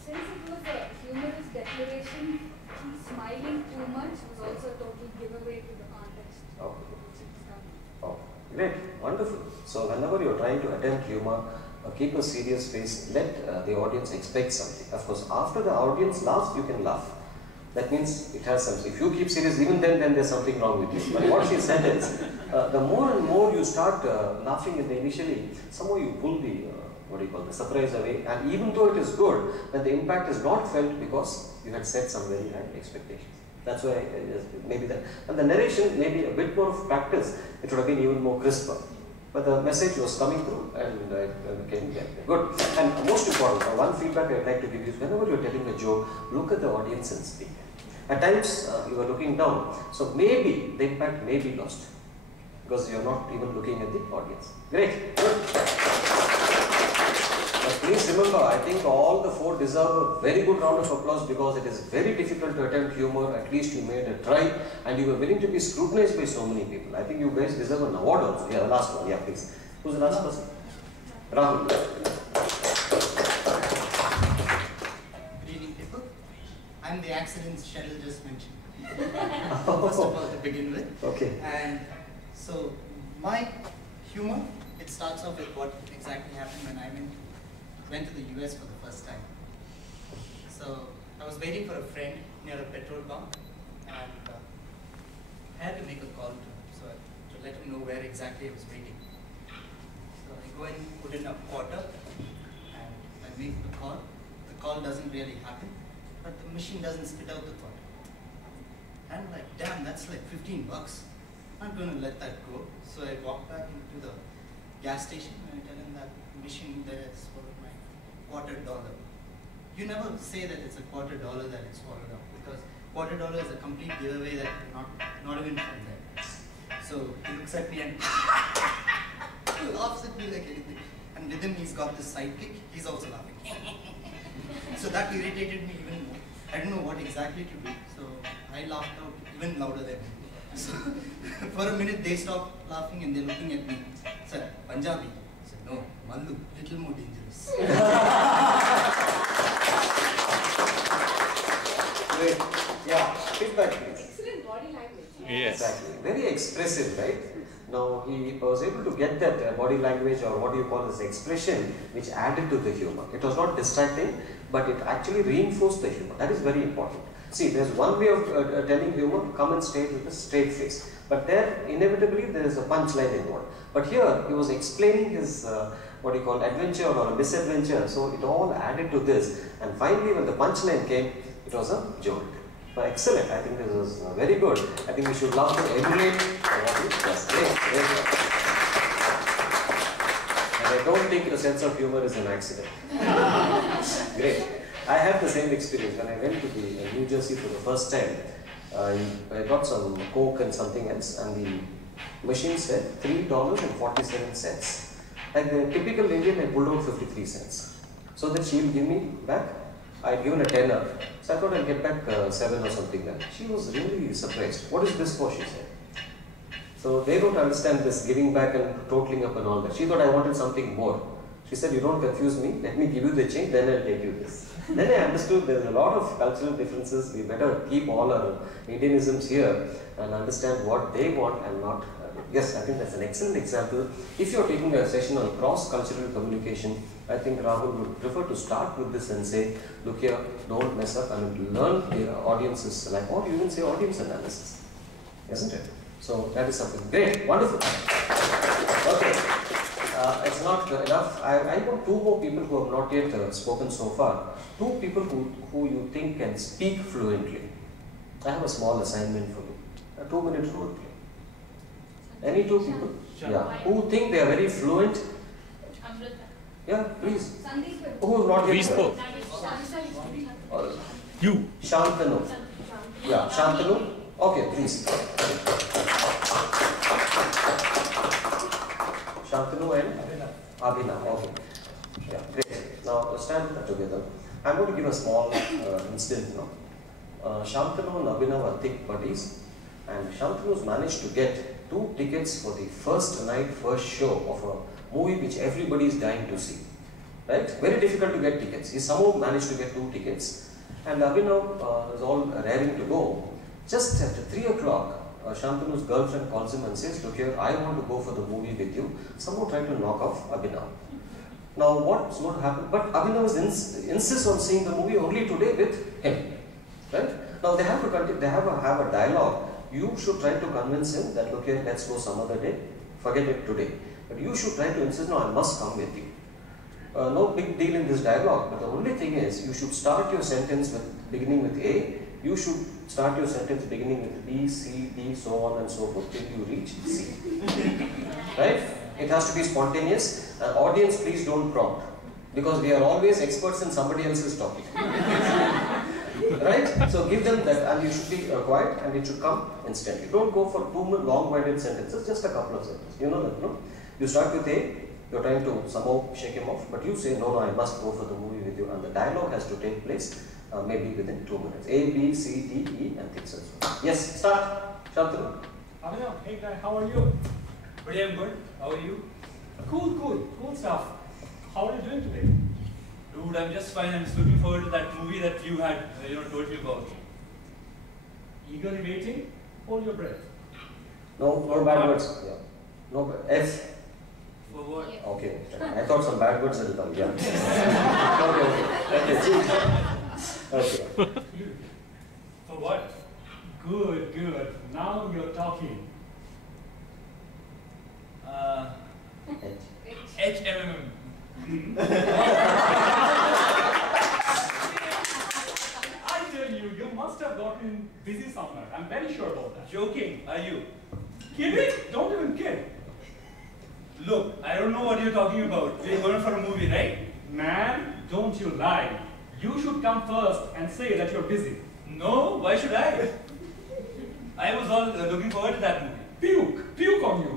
Since it was a humorous declaration, smiling too much was also a total giveaway to the context. Oh. Oh, great, wonderful. So whenever you're trying to attempt humor, keep a serious face, let the audience expect something. Of course, after the audience laughs, you can laugh. That means it has some. If you keep serious, even then there's something wrong with you. But what she said is, the more and more you start laughing initially, somehow you pull the the surprise away. And even though it is good, but the impact is not felt because you had set some very high expectations. That's why maybe that. And the narration, maybe a bit more of practice, it would have been even more crisper. But the message was coming through, and became good. And most important, one feedback I'd like to give you is, whenever you're telling a joke, look at the audience and speak. At times, you are looking down, so maybe the impact may be lost because you're not even looking at the audience. Great, good. But please remember, I think all the 4 deserve a very good round of applause, because it is very difficult to attempt humor. At least you made a try, and you were willing to be scrutinized by so many people. I think you guys deserve an award also. Yeah, the last one. Yeah, please. Who's the last person? Rahul. Good evening, people. I'm the accident Chendil just mentioned. First of all, to begin with. Okay. And so, my humor, it starts off with what exactly happened when I went to the US for the first time. So, I was waiting for a friend near a petrol bunk, and I had to make a call to him, so to let him know where exactly I was waiting. So I go and put in a quarter, and I make the call. The call doesn't really happen, but the machine doesn't spit out the quarter. And I'm like, damn, that's like $15. I'm not going to let that go. So I walk back into the gas station and I tell him that machine there is for my $250. You never say that it's a $250 that it's swallowed up, because $250 is a complete giveaway that you're not even from there. So he looks at me and laughs at me like anything. And with him, he's got this sidekick. He's also laughing. So that irritated me even more. I didn't know what exactly to do. So I laughed out even louder than him. So for a minute, they stopped laughing and they're looking at me. Sir, Punjabi? I said, no, Mallu, little more dangerous. Great. Yeah, feedback please. Excellent body language. Yes. Exactly. Very expressive, right? Now he was able to get that body language, or what do you call this expression, which added to the humor. It was not distracting, but it actually reinforced the humor. That is very important. See, there's one way of telling humor, come and state with a straight face. But there, inevitably, there is a punchline involved. But here, he was explaining his, what do you call, adventure or a misadventure. So it all added to this. And finally, when the punchline came, it was a joke. So excellent. I think this was very good. I think we should love to emulate what he does. Great, great. And I don't think your sense of humor is an accident. Great. I had the same experience when I went to the New Jersey for the first time. I got some Coke and something else, and the machine said $3.47. Like the typical Indian, I pulled out 53 cents. So that she will give me back. I had given a tenner. So I thought I'll get back 7 or something like that. She was really surprised. What is this for, she said. So they don't understand this giving back and totaling up and all that. She thought I wanted something more. She said, you don't confuse me, let me give you the change, then I'll take you this. Then I understood there's a lot of cultural differences. We better keep all our Indianisms here and understand what they want and not. Yes, I think that's an excellent example. If you're taking a session on cross-cultural communication, I think Rahul would prefer to start with this and say, look here, don't mess up. I mean, learn the audiences, like, or you even say audience analysis, isn't it? So that is something great, wonderful. Okay. It's not enough. I know 2 more people who have not yet spoken so far. 2 people who you think can speak fluently. I have a small assignment for you. A 2-minute role play. Any 2 people? Yeah. Who think they are very fluent? Yeah, please. Who have not yet? We spoke. You. Shantanu. Yeah, Shantanu. Okay, please. Shantanu and Abhinav. Okay. Yeah, great. Now stand together. I'm going to give a small incident now. Shantanu and Abhinav are thick buddies, and Shantanu's managed to get 2 tickets for the first night, first show of a movie which everybody is dying to see. Right? Very difficult to get tickets. He somehow managed to get 2 tickets, and Abhinav is all raring to go. Just at 3 o'clock, Shantanu's girlfriend calls him and says, look here, I want to go for the movie with you. Somehow trying to knock off Abhinav. Now what's going to happen? But Abhinav insists on seeing the movie only today with him. Right? Now they have to continue, they have a dialogue. You should try to convince him that, look here, let's go some other day. Forget it today. But you should try to insist, no, I must come with you. No big deal in this dialogue, but the only thing is, you should start your sentence with beginning with A. You should start your sentence beginning with B, C, D, so on and so forth till you reach C. Right? It has to be spontaneous. Audience, please don't prompt, because we are always experts in somebody else's topic. Right? So give them that, and you should be quiet, and it should come instantly. Don't go for 2 long-winded sentences, just a couple of sentences. You know that, no? You start with A, you're trying to somehow shake him off, but you say, no, I must go for the movie with you, and the dialogue has to take place maybe within 2 minutes. A, B, C, D, E, and things and so on. Yes, start. Shantanu. Abhinav, hey guy, how are you? Pretty I'm good. How are you? Cool stuff. How are you doing today? Dude, I'm just fine. I'm just looking forward to that movie that you had, told me about. Eagerly waiting. Hold your breath. No bad words. Yeah. No bad. F. For what? Okay. I thought some bad words will come. Yeah. Okay. For what? Good. Now you're talking. HMM. I tell you, you must have gotten busy somewhere. I'm very sure about that. Joking, are you? Kidding? Don't even kid. Look, I don't know what you're talking about. We're going for a movie, right? Man, don't you lie. You should come first and say that you're busy. No, why should I? I was all looking forward to that movie. Puke on you.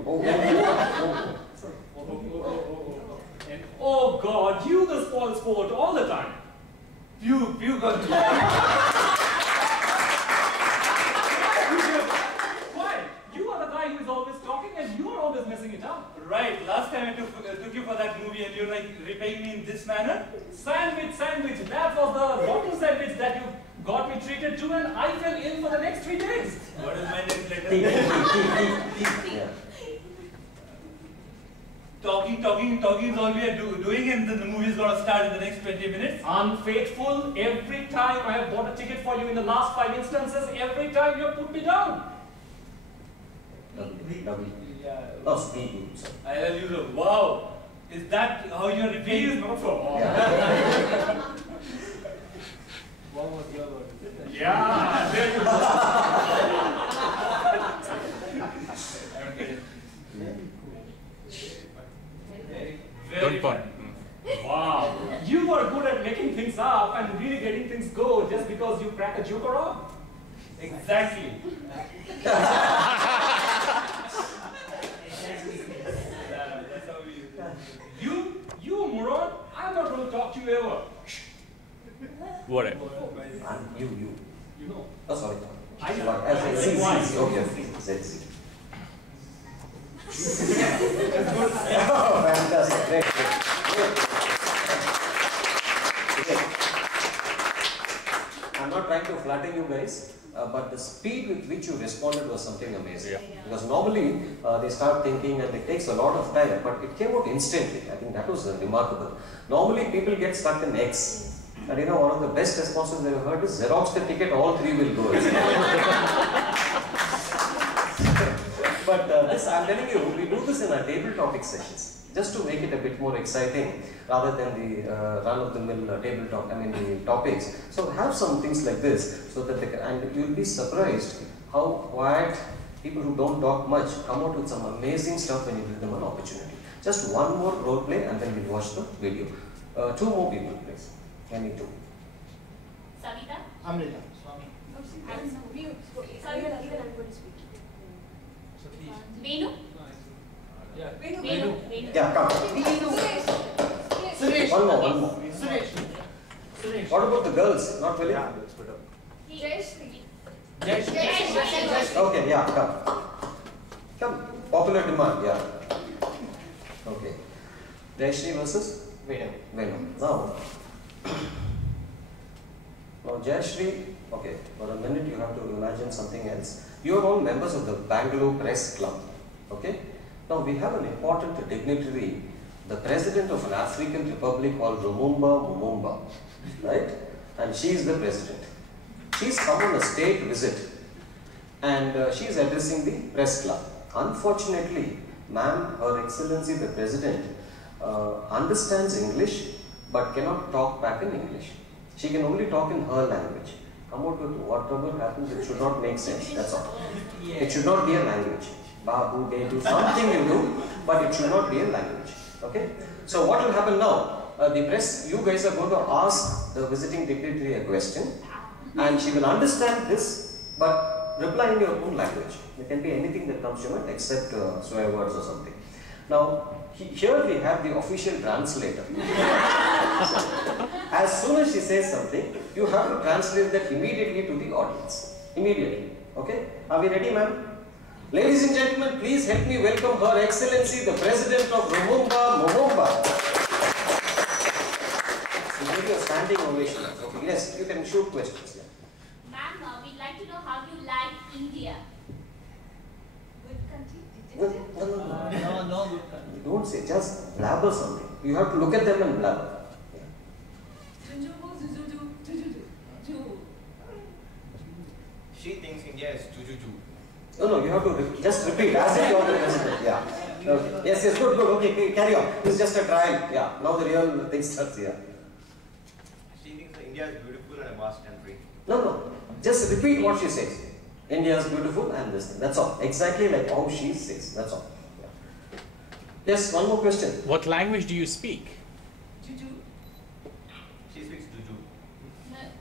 And oh God, you the spoil sport all the time. Puke on you. Why? You are the guy who is always talking and you are always messing it up. Right, last time I took you for that movie and you're like repaying me in this manner? Sandwich. That was the rotten sandwich that you got me treated to, and I fell ill for the next 3 days. What is my next letter? Talking is all we are doing, and then the movie is going to start in the next 20 minutes. Unfaithful, every time I have bought a ticket for you in the last 5 instances, every time you have put me down. No, speed. I tell you, wow, is that how you are repeating? Not for all. What was your word? Yeah, there you go. Don't point. Wow, you are good at making things up and really getting things go just because you crack a joke around. Exactly. That's how we You moron, I'm not going to talk to you ever. Whatever. You. You know. Oh, sorry. I See. Okay, let's see. Oh, fantastic. Great. I'm not trying to flatter you guys, but the speed with which you responded was something amazing. Yeah. Because normally they start thinking and it takes a lot of time, but it came out instantly. I think that was remarkable. Normally people get stuck in X. And you know, one of the best responses that I've heard is Xerox the ticket, all three will go. But this, I'm telling you, we do this in our table topic sessions, just to make it a bit more exciting, rather than the run-of-the-mill table talk, the topics. So have some things like this, so that they can, and you'll be surprised how quiet people who don't talk much come out with some amazing stuff when you give them an opportunity. Just one more role play, and then we'll watch the video. Two more people, please. I need two. Savita? Amrita. Swami. Savita, even I'm going to speak. Venu? Yeah. Venu. Yeah, come. Suresh. One more. Suresh. What about the girls? Not willing? Yeah, that's better. Okay, yeah, come. Come. Popular demand, yeah. Okay. Jayashri versus Venu. Now Jayashri, okay, for a minute you have to imagine something else. You are all members of the Bangalore Press Club, okay? Now we have an important dignitary, the president of an African republic called Lumumba, right? And she is the president. She's come on a state visit and she is addressing the press club. Unfortunately, ma'am, Her Excellency the President understands English but cannot talk back in English. She can only talk in her language. Come out with whatever happens, it should not make sense, that's all. It should not be a language. Babu, Dedu, something you do, but it should not be a language. Okay? So what will happen now? The press, you guys are going to ask the visiting dignitary a question and she will understand this but reply in your own language. It can be anything that comes to mind except swear words or something. Now, here we have the official translator. As soon as she says something, you have to translate that immediately to the audience. Immediately. Okay? Are we ready, ma'am? Ladies and gentlemen, please help me welcome Her Excellency, the President of Lumumba. So give you a standing ovation. Okay, yes, you can shoot questions. Yeah. Ma'am, we'd like to know how you like India. Good country? No, good country. Don't say, just blabber something. You have to look at them and blabber. She thinks India is juju. No, you have to just repeat as if you are the president. Yeah. Okay. Yes, good. Okay, carry on. This is just a trial. Yeah. Now the real thing starts here. She thinks that India is beautiful and a vast country. No. Just repeat what she says. India is beautiful and this thing. That's all. Exactly like how she says. That's all. Yeah. Yes, one more question. What language do you speak? Juju. She speaks juju.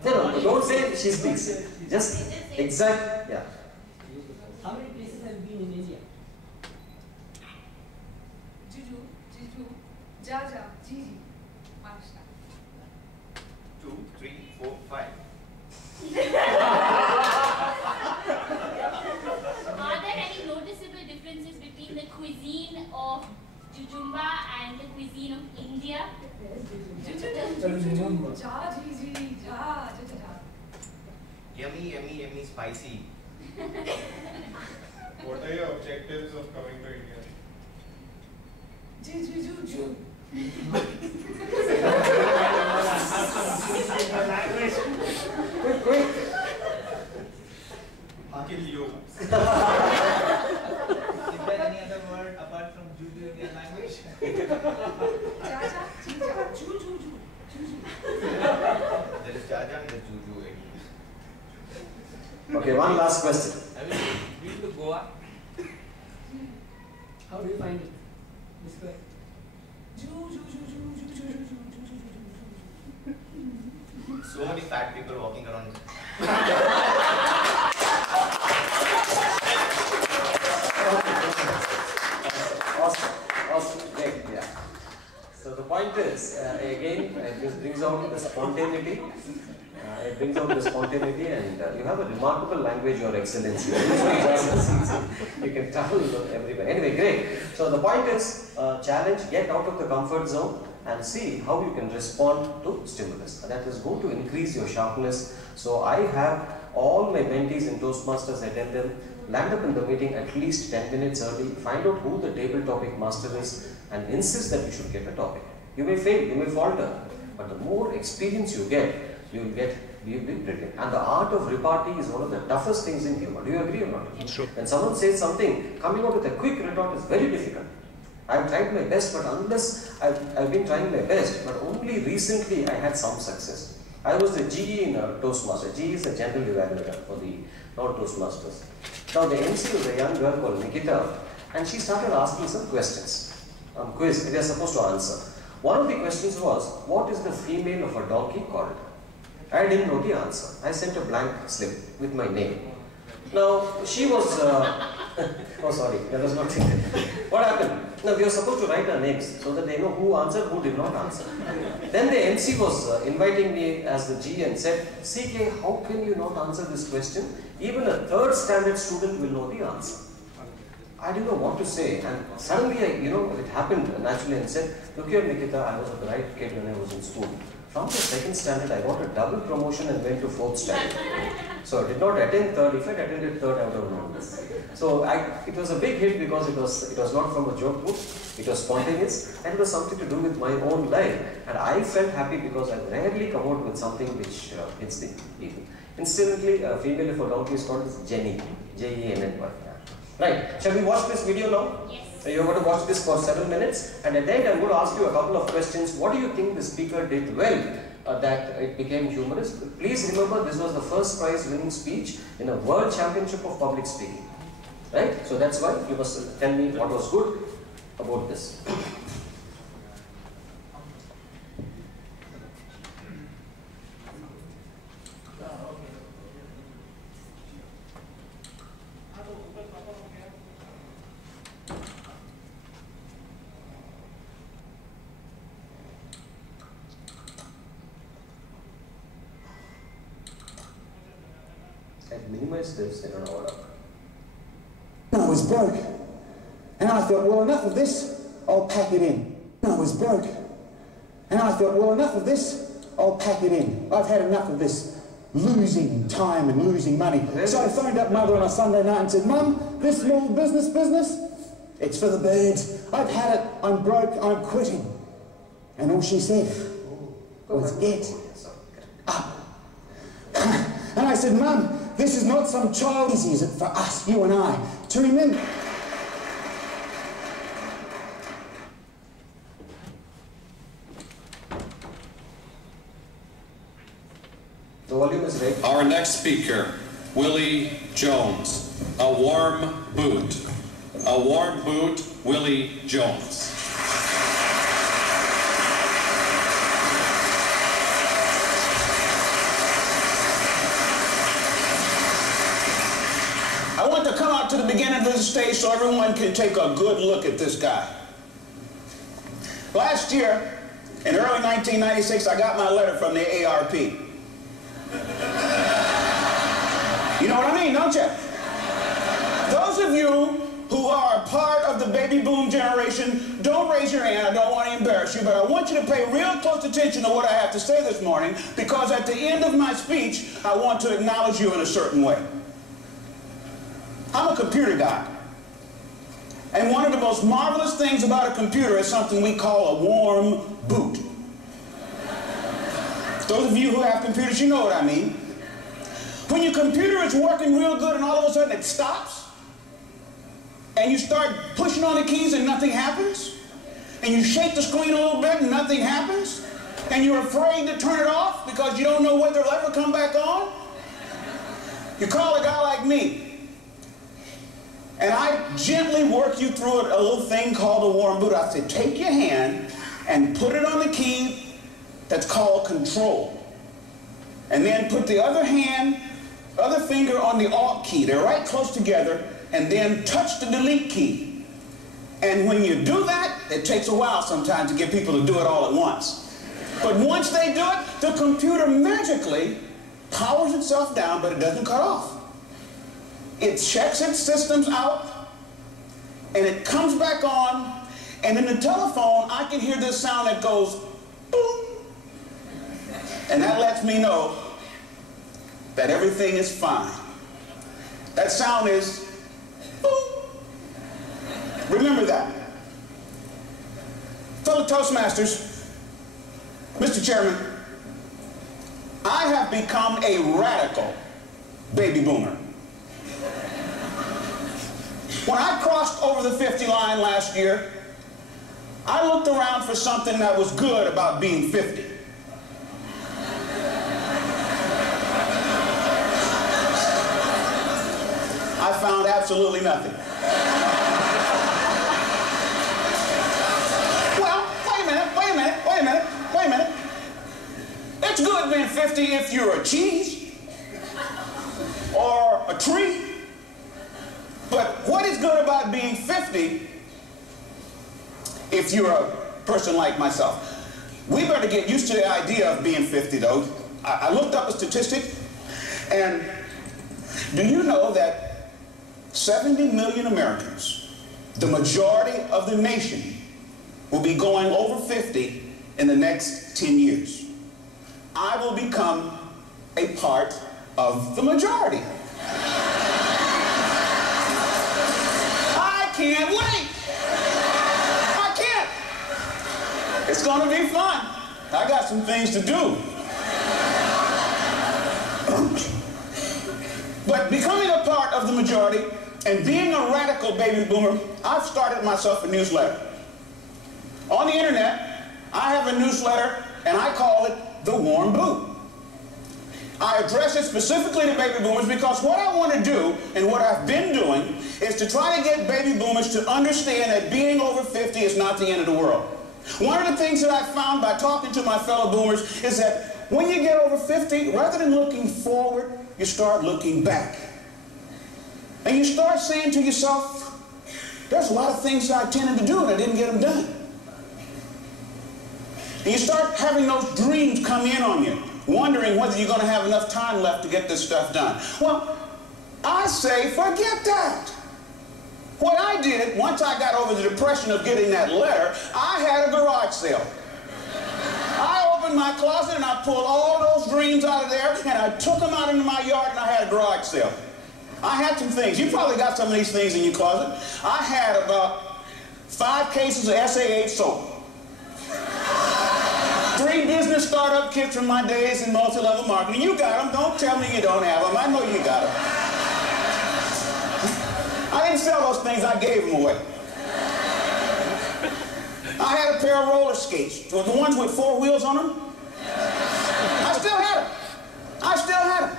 No, don't say she speaks. Just exact. Yeah. How many places have you been in India? Juju, Jaja, Gigi, Maharashtra. 2, 3, 4, 5. Are there any noticeable differences between the cuisine of Jujumba and the cuisine of India? Yummy, spicy. What are your objectives of coming to India? Quick. Kill you. Is there any other word apart from juju in your language? There is jaja and the juju. Okay, one last question. Have you been to Goa? How do you find it? Describe. So many fat people walking around. Awesome, great, yeah. So the point is, again, this brings out the spontaneity. It brings out the spontaneity, and you have a remarkable language, Your Excellency. You can travel everywhere. Anyway, great. So the point is, challenge, get out of the comfort zone and see how you can respond to stimulus. That is going to increase your sharpness. So I have all my mentees in Toastmasters attend them, land up in the meeting at least 10 minutes early, find out who the table topic master is, and insist that you should get a topic. You may fail, you may falter, but the more experience you will be brilliant. And the art of repartee is one of the toughest things in humor. Do you agree or not? Sure. When someone says something, coming out with a quick retort is very difficult. I've tried my best, but I've been trying my best, but only recently I had some success. I was the GE in Toastmaster. GE is a general evaluator for the non-Toastmasters. Now the MC was a young girl called Nikita, and she started asking some questions. Quiz, we are supposed to answer. One of the questions was, what is the female of a donkey called? I didn't know the answer. I sent a blank slip with my name. Now, she was, oh sorry, that was not it. What happened? Now, we were supposed to write our names so that they know who answered, who did not answer. Then the MC was inviting me as the G and said, CK, how can you not answer this question? Even a 3rd standard student will know the answer. I didn't know what to say, and suddenly, it happened naturally and said, look here Nikita, I was a bright kid when I was in school. From the 2nd standard, I got a double promotion and went to 4th standard. So I did not attend 3rd. If I had attended 3rd, I would have known this. So it was a big hit because it was not from a joke book. It was spontaneous, and it was something to do with my own life. And I felt happy because I rarely come out with something which hits the people. Incidentally, a female of a donkey is called Jenny, Jenny. Right, shall we watch this video now? Yes. So you're going to watch this for 7 minutes, and at the end I'm going to ask you a couple of questions. What do you think the speaker did well that it became humorous? Please remember, this was the first prize winning speech in a world championship of public speaking. Right? So that's why you must tell me what was good about this. Minimize this in an order. I was broke, and I thought, well, enough of this, I'll pack it in. I was broke, and I thought, well, enough of this, I'll pack it in. I've had enough of this losing time and losing money. So I phoned up Mother on a Sunday night and said, Mum, this small business, it's for the birds. I've had it, I'm broke, I'm quitting. And all she said was, get up. And I said, Mum, this is not some child, is it, for us, you and I, to remember. The volume is right. Our next speaker, Willie Jones. A warm boot. A warm boot, Willie Jones. I want to come out to the beginning of the stage so everyone can take a good look at this guy. Last year, in early 1996, I got my letter from the ARP. You know what I mean, don't you? Those of you who are part of the baby boom generation, don't raise your hand. I don't want to embarrass you, but I want you to pay real close attention to what I have to say this morning, because at the end of my speech, I want to acknowledge you in a certain way. I'm a computer guy. And one of the most marvelous things about a computer is something we call a warm boot. Those of you who have computers, you know what I mean. When your computer is working real good and all of a sudden it stops, and you start pushing on the keys and nothing happens, and you shake the screen a little bit and nothing happens, and you're afraid to turn it off because you don't know whether it'll ever come back on, you call a guy like me, and I gently work you through it, a little thing called a warm boot. I say, take your hand and put it on the key that's called control. And then put the other finger on the alt key. They're right close together. And then touch the delete key. And when you do that, it takes a while sometimes to get people to do it all at once. But once they do it, the computer magically powers itself down, but it doesn't cut off. It checks its systems out, and it comes back on, and in the telephone, I can hear this sound that goes, boom. And that lets me know that everything is fine. That sound is, boom. Remember that. Fellow Toastmasters, Mr. Chairman, I have become a radical baby boomer. When I crossed over the 50 line last year, I looked around for something that was good about being 50. I found absolutely nothing. Well, wait a minute. It's good being 50 if you're a cheese or a tree. But what is good about being 50 if you're a person like myself? We better get used to the idea of being 50, though. I looked up a statistic, and do you know that 70 million Americans, the majority of the nation, will be going over 50 in the next 10 years. I will become a part of the majority. I can't wait. I can't. It's going to be fun. I got some things to do. But becoming a part of the majority and being a radical baby boomer, I've started myself a newsletter. On the internet, I have a newsletter, and I call it The Warm Boot. I address it specifically to baby boomers because what I want to do, and what I've been doing, is to try to get baby boomers to understand that being over 50 is not the end of the world. One of the things that I've found by talking to my fellow boomers is that when you get over 50, rather than looking forward, you start looking back. And you start saying to yourself, there's a lot of things that I intended to do and I didn't get them done. And you start having those dreams come in on you, wondering whether you're going to have enough time left to get this stuff done. Well, I say, forget that. What I did, once I got over the depression of getting that letter, I had a garage sale. I opened my closet and I pulled all those dreams out of there and I took them out into my yard and I had a garage sale. I had some things. You probably got some of these things in your closet. I had about 5 cases of SAH soap. 3 business startup kits from my days in multi-level marketing. You got them. Don't tell me you don't have them. I know you got them. I didn't sell those things. I gave them away. I had a pair of roller skates, the ones with 4 wheels on them. I still had them. I still had them.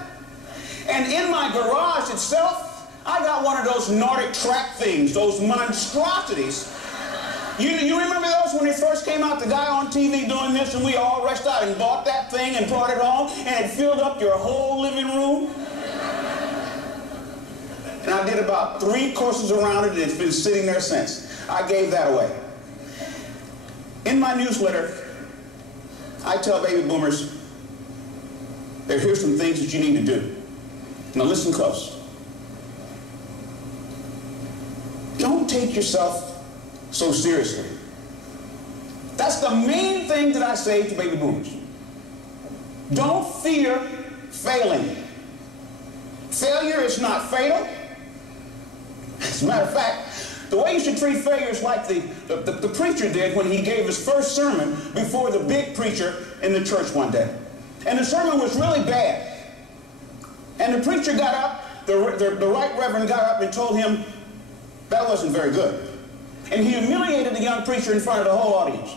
And in my garage itself, I got one of those Nordic track things, those monstrosities. You remember those when they first came out, the guy on TV doing this, and we all rushed out and bought that thing and brought it home, and it filled up your whole living room? And I did about 3 courses around it, and it's been sitting there since. I gave that away. In my newsletter, I tell baby boomers, here's some things that you need to do. Now listen close. Don't take yourself so seriously. That's the main thing that I say to baby boomers. Don't fear failing. Failure is not fatal. As a matter of fact, The way you should treat failure is like the preacher did when he gave his first sermon before the big preacher in the church one day. And the sermon was really bad. And the preacher got up, the right reverend got up and told him that wasn't very good. And he humiliated the young preacher in front of the whole audience.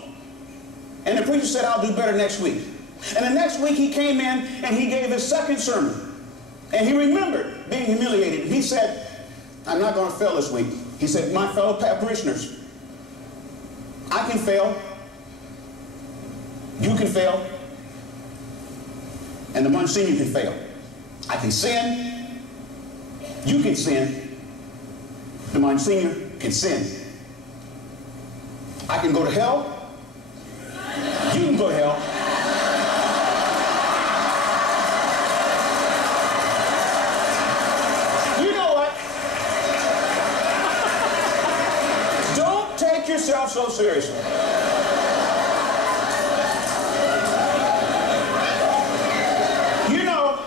And the preacher said, I'll do better next week. And the next week he came in and he gave his second sermon. And he remembered being humiliated. He said, I'm not going to fail this week. He said, my fellow parishioners, I can fail. You can fail. And the Monsignor can fail. I can sin. You can sin. The Monsignor can sin. I can go to hell. You can go to hell. You know what? Don't take yourself so seriously. You know,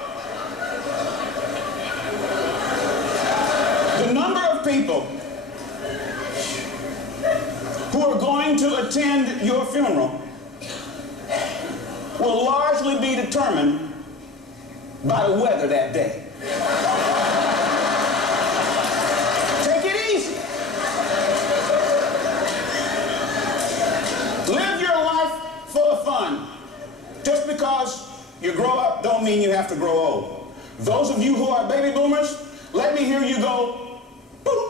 the number of people who are going to attend your funeral will largely be determined by the weather that day. Take it easy. Live your life full of fun. Just because you grow up don't mean you have to grow old. Those of you who are baby boomers, let me hear you go, boop.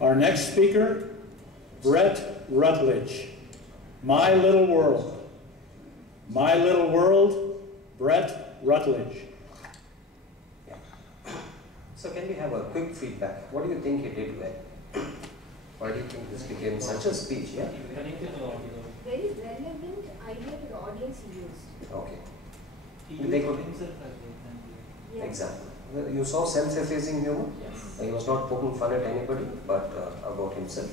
Our next speaker, Brett Rutledge, My Little World. My Little World, Brett Rutledge. Yeah. So can we have a quick feedback? What do you think he did well? Why do you think this became such a speech? Yeah? Very relevant idea to the audience he used. Okay. He They could, himself as well. Yeah. exactly. You saw self-effacing humor? Yes. He was not poking fun at anybody, but about himself.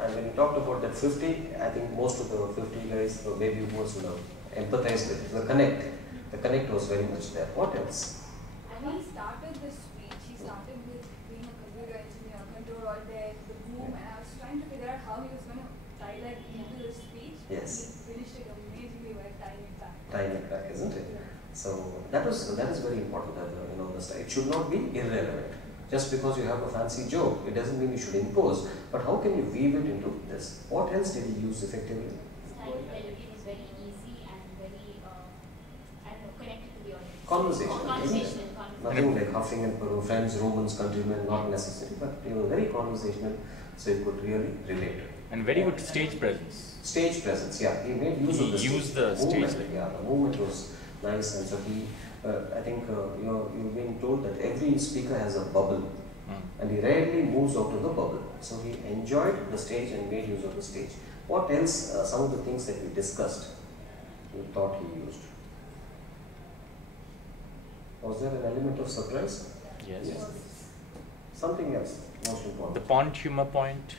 And when he talked about that 50, I think most of the 50 guys, the baby boomers, empathized with it. The connect was very much there. What else? And he started the speech, he started with being a computer engineer, control all there, the boom, and I was trying to figure out how he was going to tie that into the speech. Yes. He finished it amazingly by tying it back. Tying it back, isn't it? So that is very important. It should not be irrelevant. Just because you have a fancy joke, it doesn't mean you should impose. But how can you weave it into this? What else did he use effectively? Style delivery was very easy and very, connected to the audience. Conversational. Nothing like huffing and puffing, friends, Romans, countrymen, not necessary, but very conversational, so you could really relate. And very good stage presence. Stage presence, yeah. He made use of the stage. Used the movement, stage. Yeah, the movement was nice, and so he, I think you've been told that every speaker has a bubble, and he rarely moves out of the bubble. So he enjoyed the stage and made use of the stage. What else? Some of the things that we discussed, you thought he used. Was there an element of surprise? Yes. Something else, most important. The point, humor point.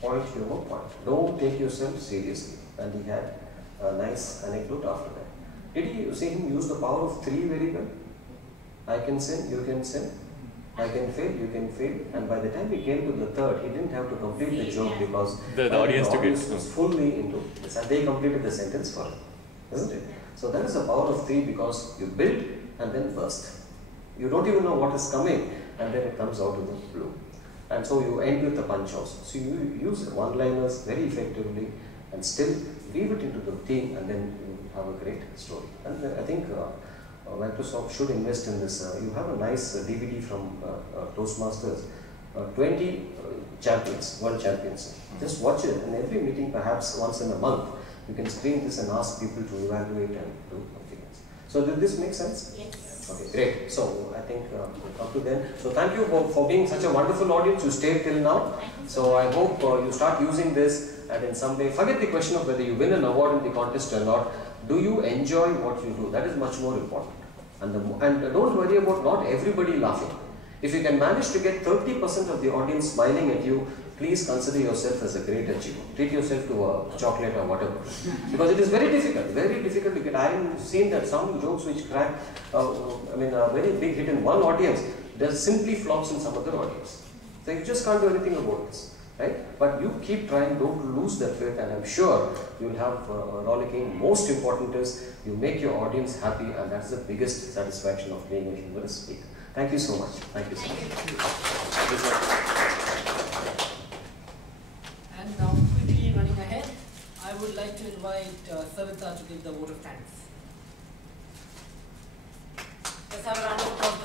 Point, humor, point. Don't take yourself seriously. And he had a nice anecdote after that. Did you see him use the power of 3 very well? I can sin, you can sin. I can fail, you can fail. And by the time he came to the third, he didn't have to complete the joke because the audience took it. Was fully into this, and they completed the sentence for him, isn't it? So that is the power of 3, because you build and then burst. You don't even know what is coming, and then it comes out of the blue. And so you end with the punch also. So you use one-liners very effectively and still weave it into the theme, and then you have a great story. And I think Microsoft should invest in this. You have a nice DVD from Toastmasters, 20 champions, world champions. Just watch it, and every meeting, perhaps once in a month, you can screen this and ask people to evaluate and do something else. So So did this make sense? Yes. Okay, great. So I think we'll come to then. So thank you for being such a wonderful audience. You stayed till now. So I hope you start using this and in some way, forget the question of whether you win an award in the contest or not. Do you enjoy what you do? That is much more important. And don't worry about not everybody laughing. If you can manage to get 30% of the audience smiling at you, please consider yourself as a great achievement. Treat yourself to a chocolate or whatever. Because it is very difficult to get. I have seen that some jokes which crack, a very big hit in one audience, does simply flops in some other audience. So you just can't do anything about this. Right? But you keep trying, don't lose that faith, and I'm sure you'll have rollicking. Most important is you make your audience happy, and that's the biggest satisfaction of being a humorous speaker. Thank you so much. Thank you so much. And now, quickly running ahead, I would like to invite Savita to give the vote of thanks. Let's have a round of applause.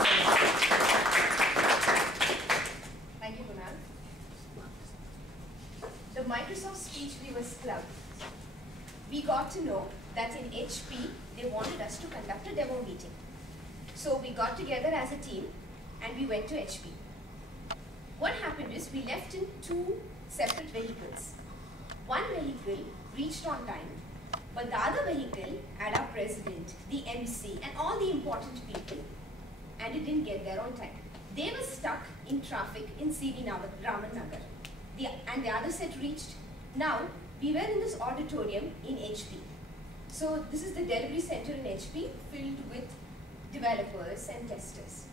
Thank you, Kunal. The Microsoft Speech Weavers Club. We got to know that in HP, they wanted us to conduct a demo meeting. So we got together as a team and we went to HP. What happened is we left in 2 separate vehicles. One vehicle reached on time, but the other vehicle had our president, the MC, and all the important people, and it didn't get there on time. They were stuck in traffic in C.V. Raman Nagar. And the other set reached. Now, we were in this auditorium in HP. So this is the delivery center in HP filled with developers and testers.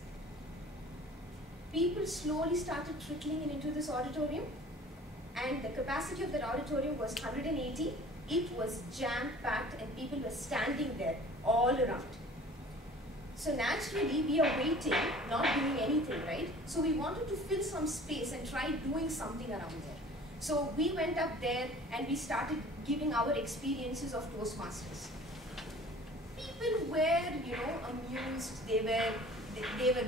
People slowly started trickling into this auditorium, and the capacity of that auditorium was 180. It was jam-packed and people were standing there all around. So naturally, we are waiting, not doing anything, right? So we wanted to fill some space and try doing something around there. So we went up there and we started giving our experiences of Toastmasters. People were, amused. They were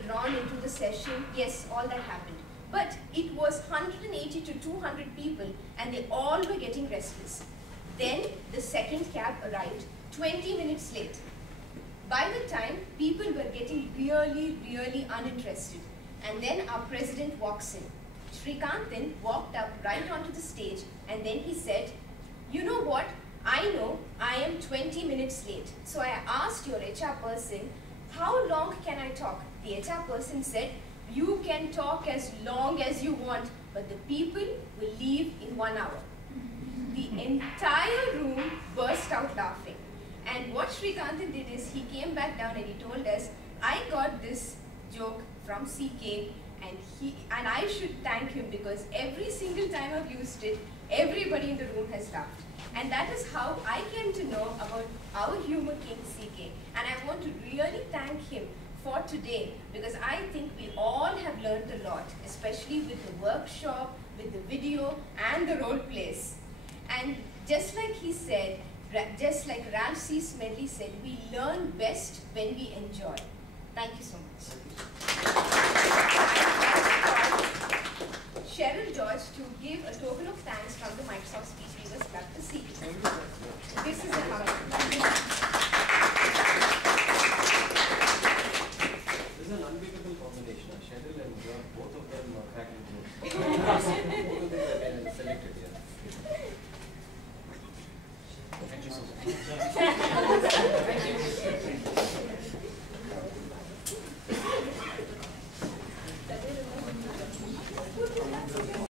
drawn into the session. Yes, all that happened. But it was 180 to 200 people, and they all were getting restless. Then the second cab arrived 20 minutes late. By the time, people were getting really uninterested. And then our president walks in. Srikanth then walked up right onto the stage, and then he said, "You know what? I know I am 20 minutes late. So I asked your HR person, how long can I talk?" The HR person said, "You can talk as long as you want, but the people will leave in 1 hour." The entire room burst out laughing. And what Srikanthan did is he came back down and he told us, "I got this joke from CK and I should thank him because every single time I've used it, everybody in the room has laughed." And that is how I came to know about our humor king CK. And I want to really thank him for today because I think we all have learned a lot, especially with the workshop, with the video and the role plays. And just like he said, just like Ralph C. Smedley said, we learn best when we enjoy. Thank you so much. Cheryl George to give a token of thanks from the Microsoft Speech Weavers Club to see. This is a This is an unbeatable combination. Chendil and George, both of them are cracking jokes. Both of them have been selected here. Thank you so much.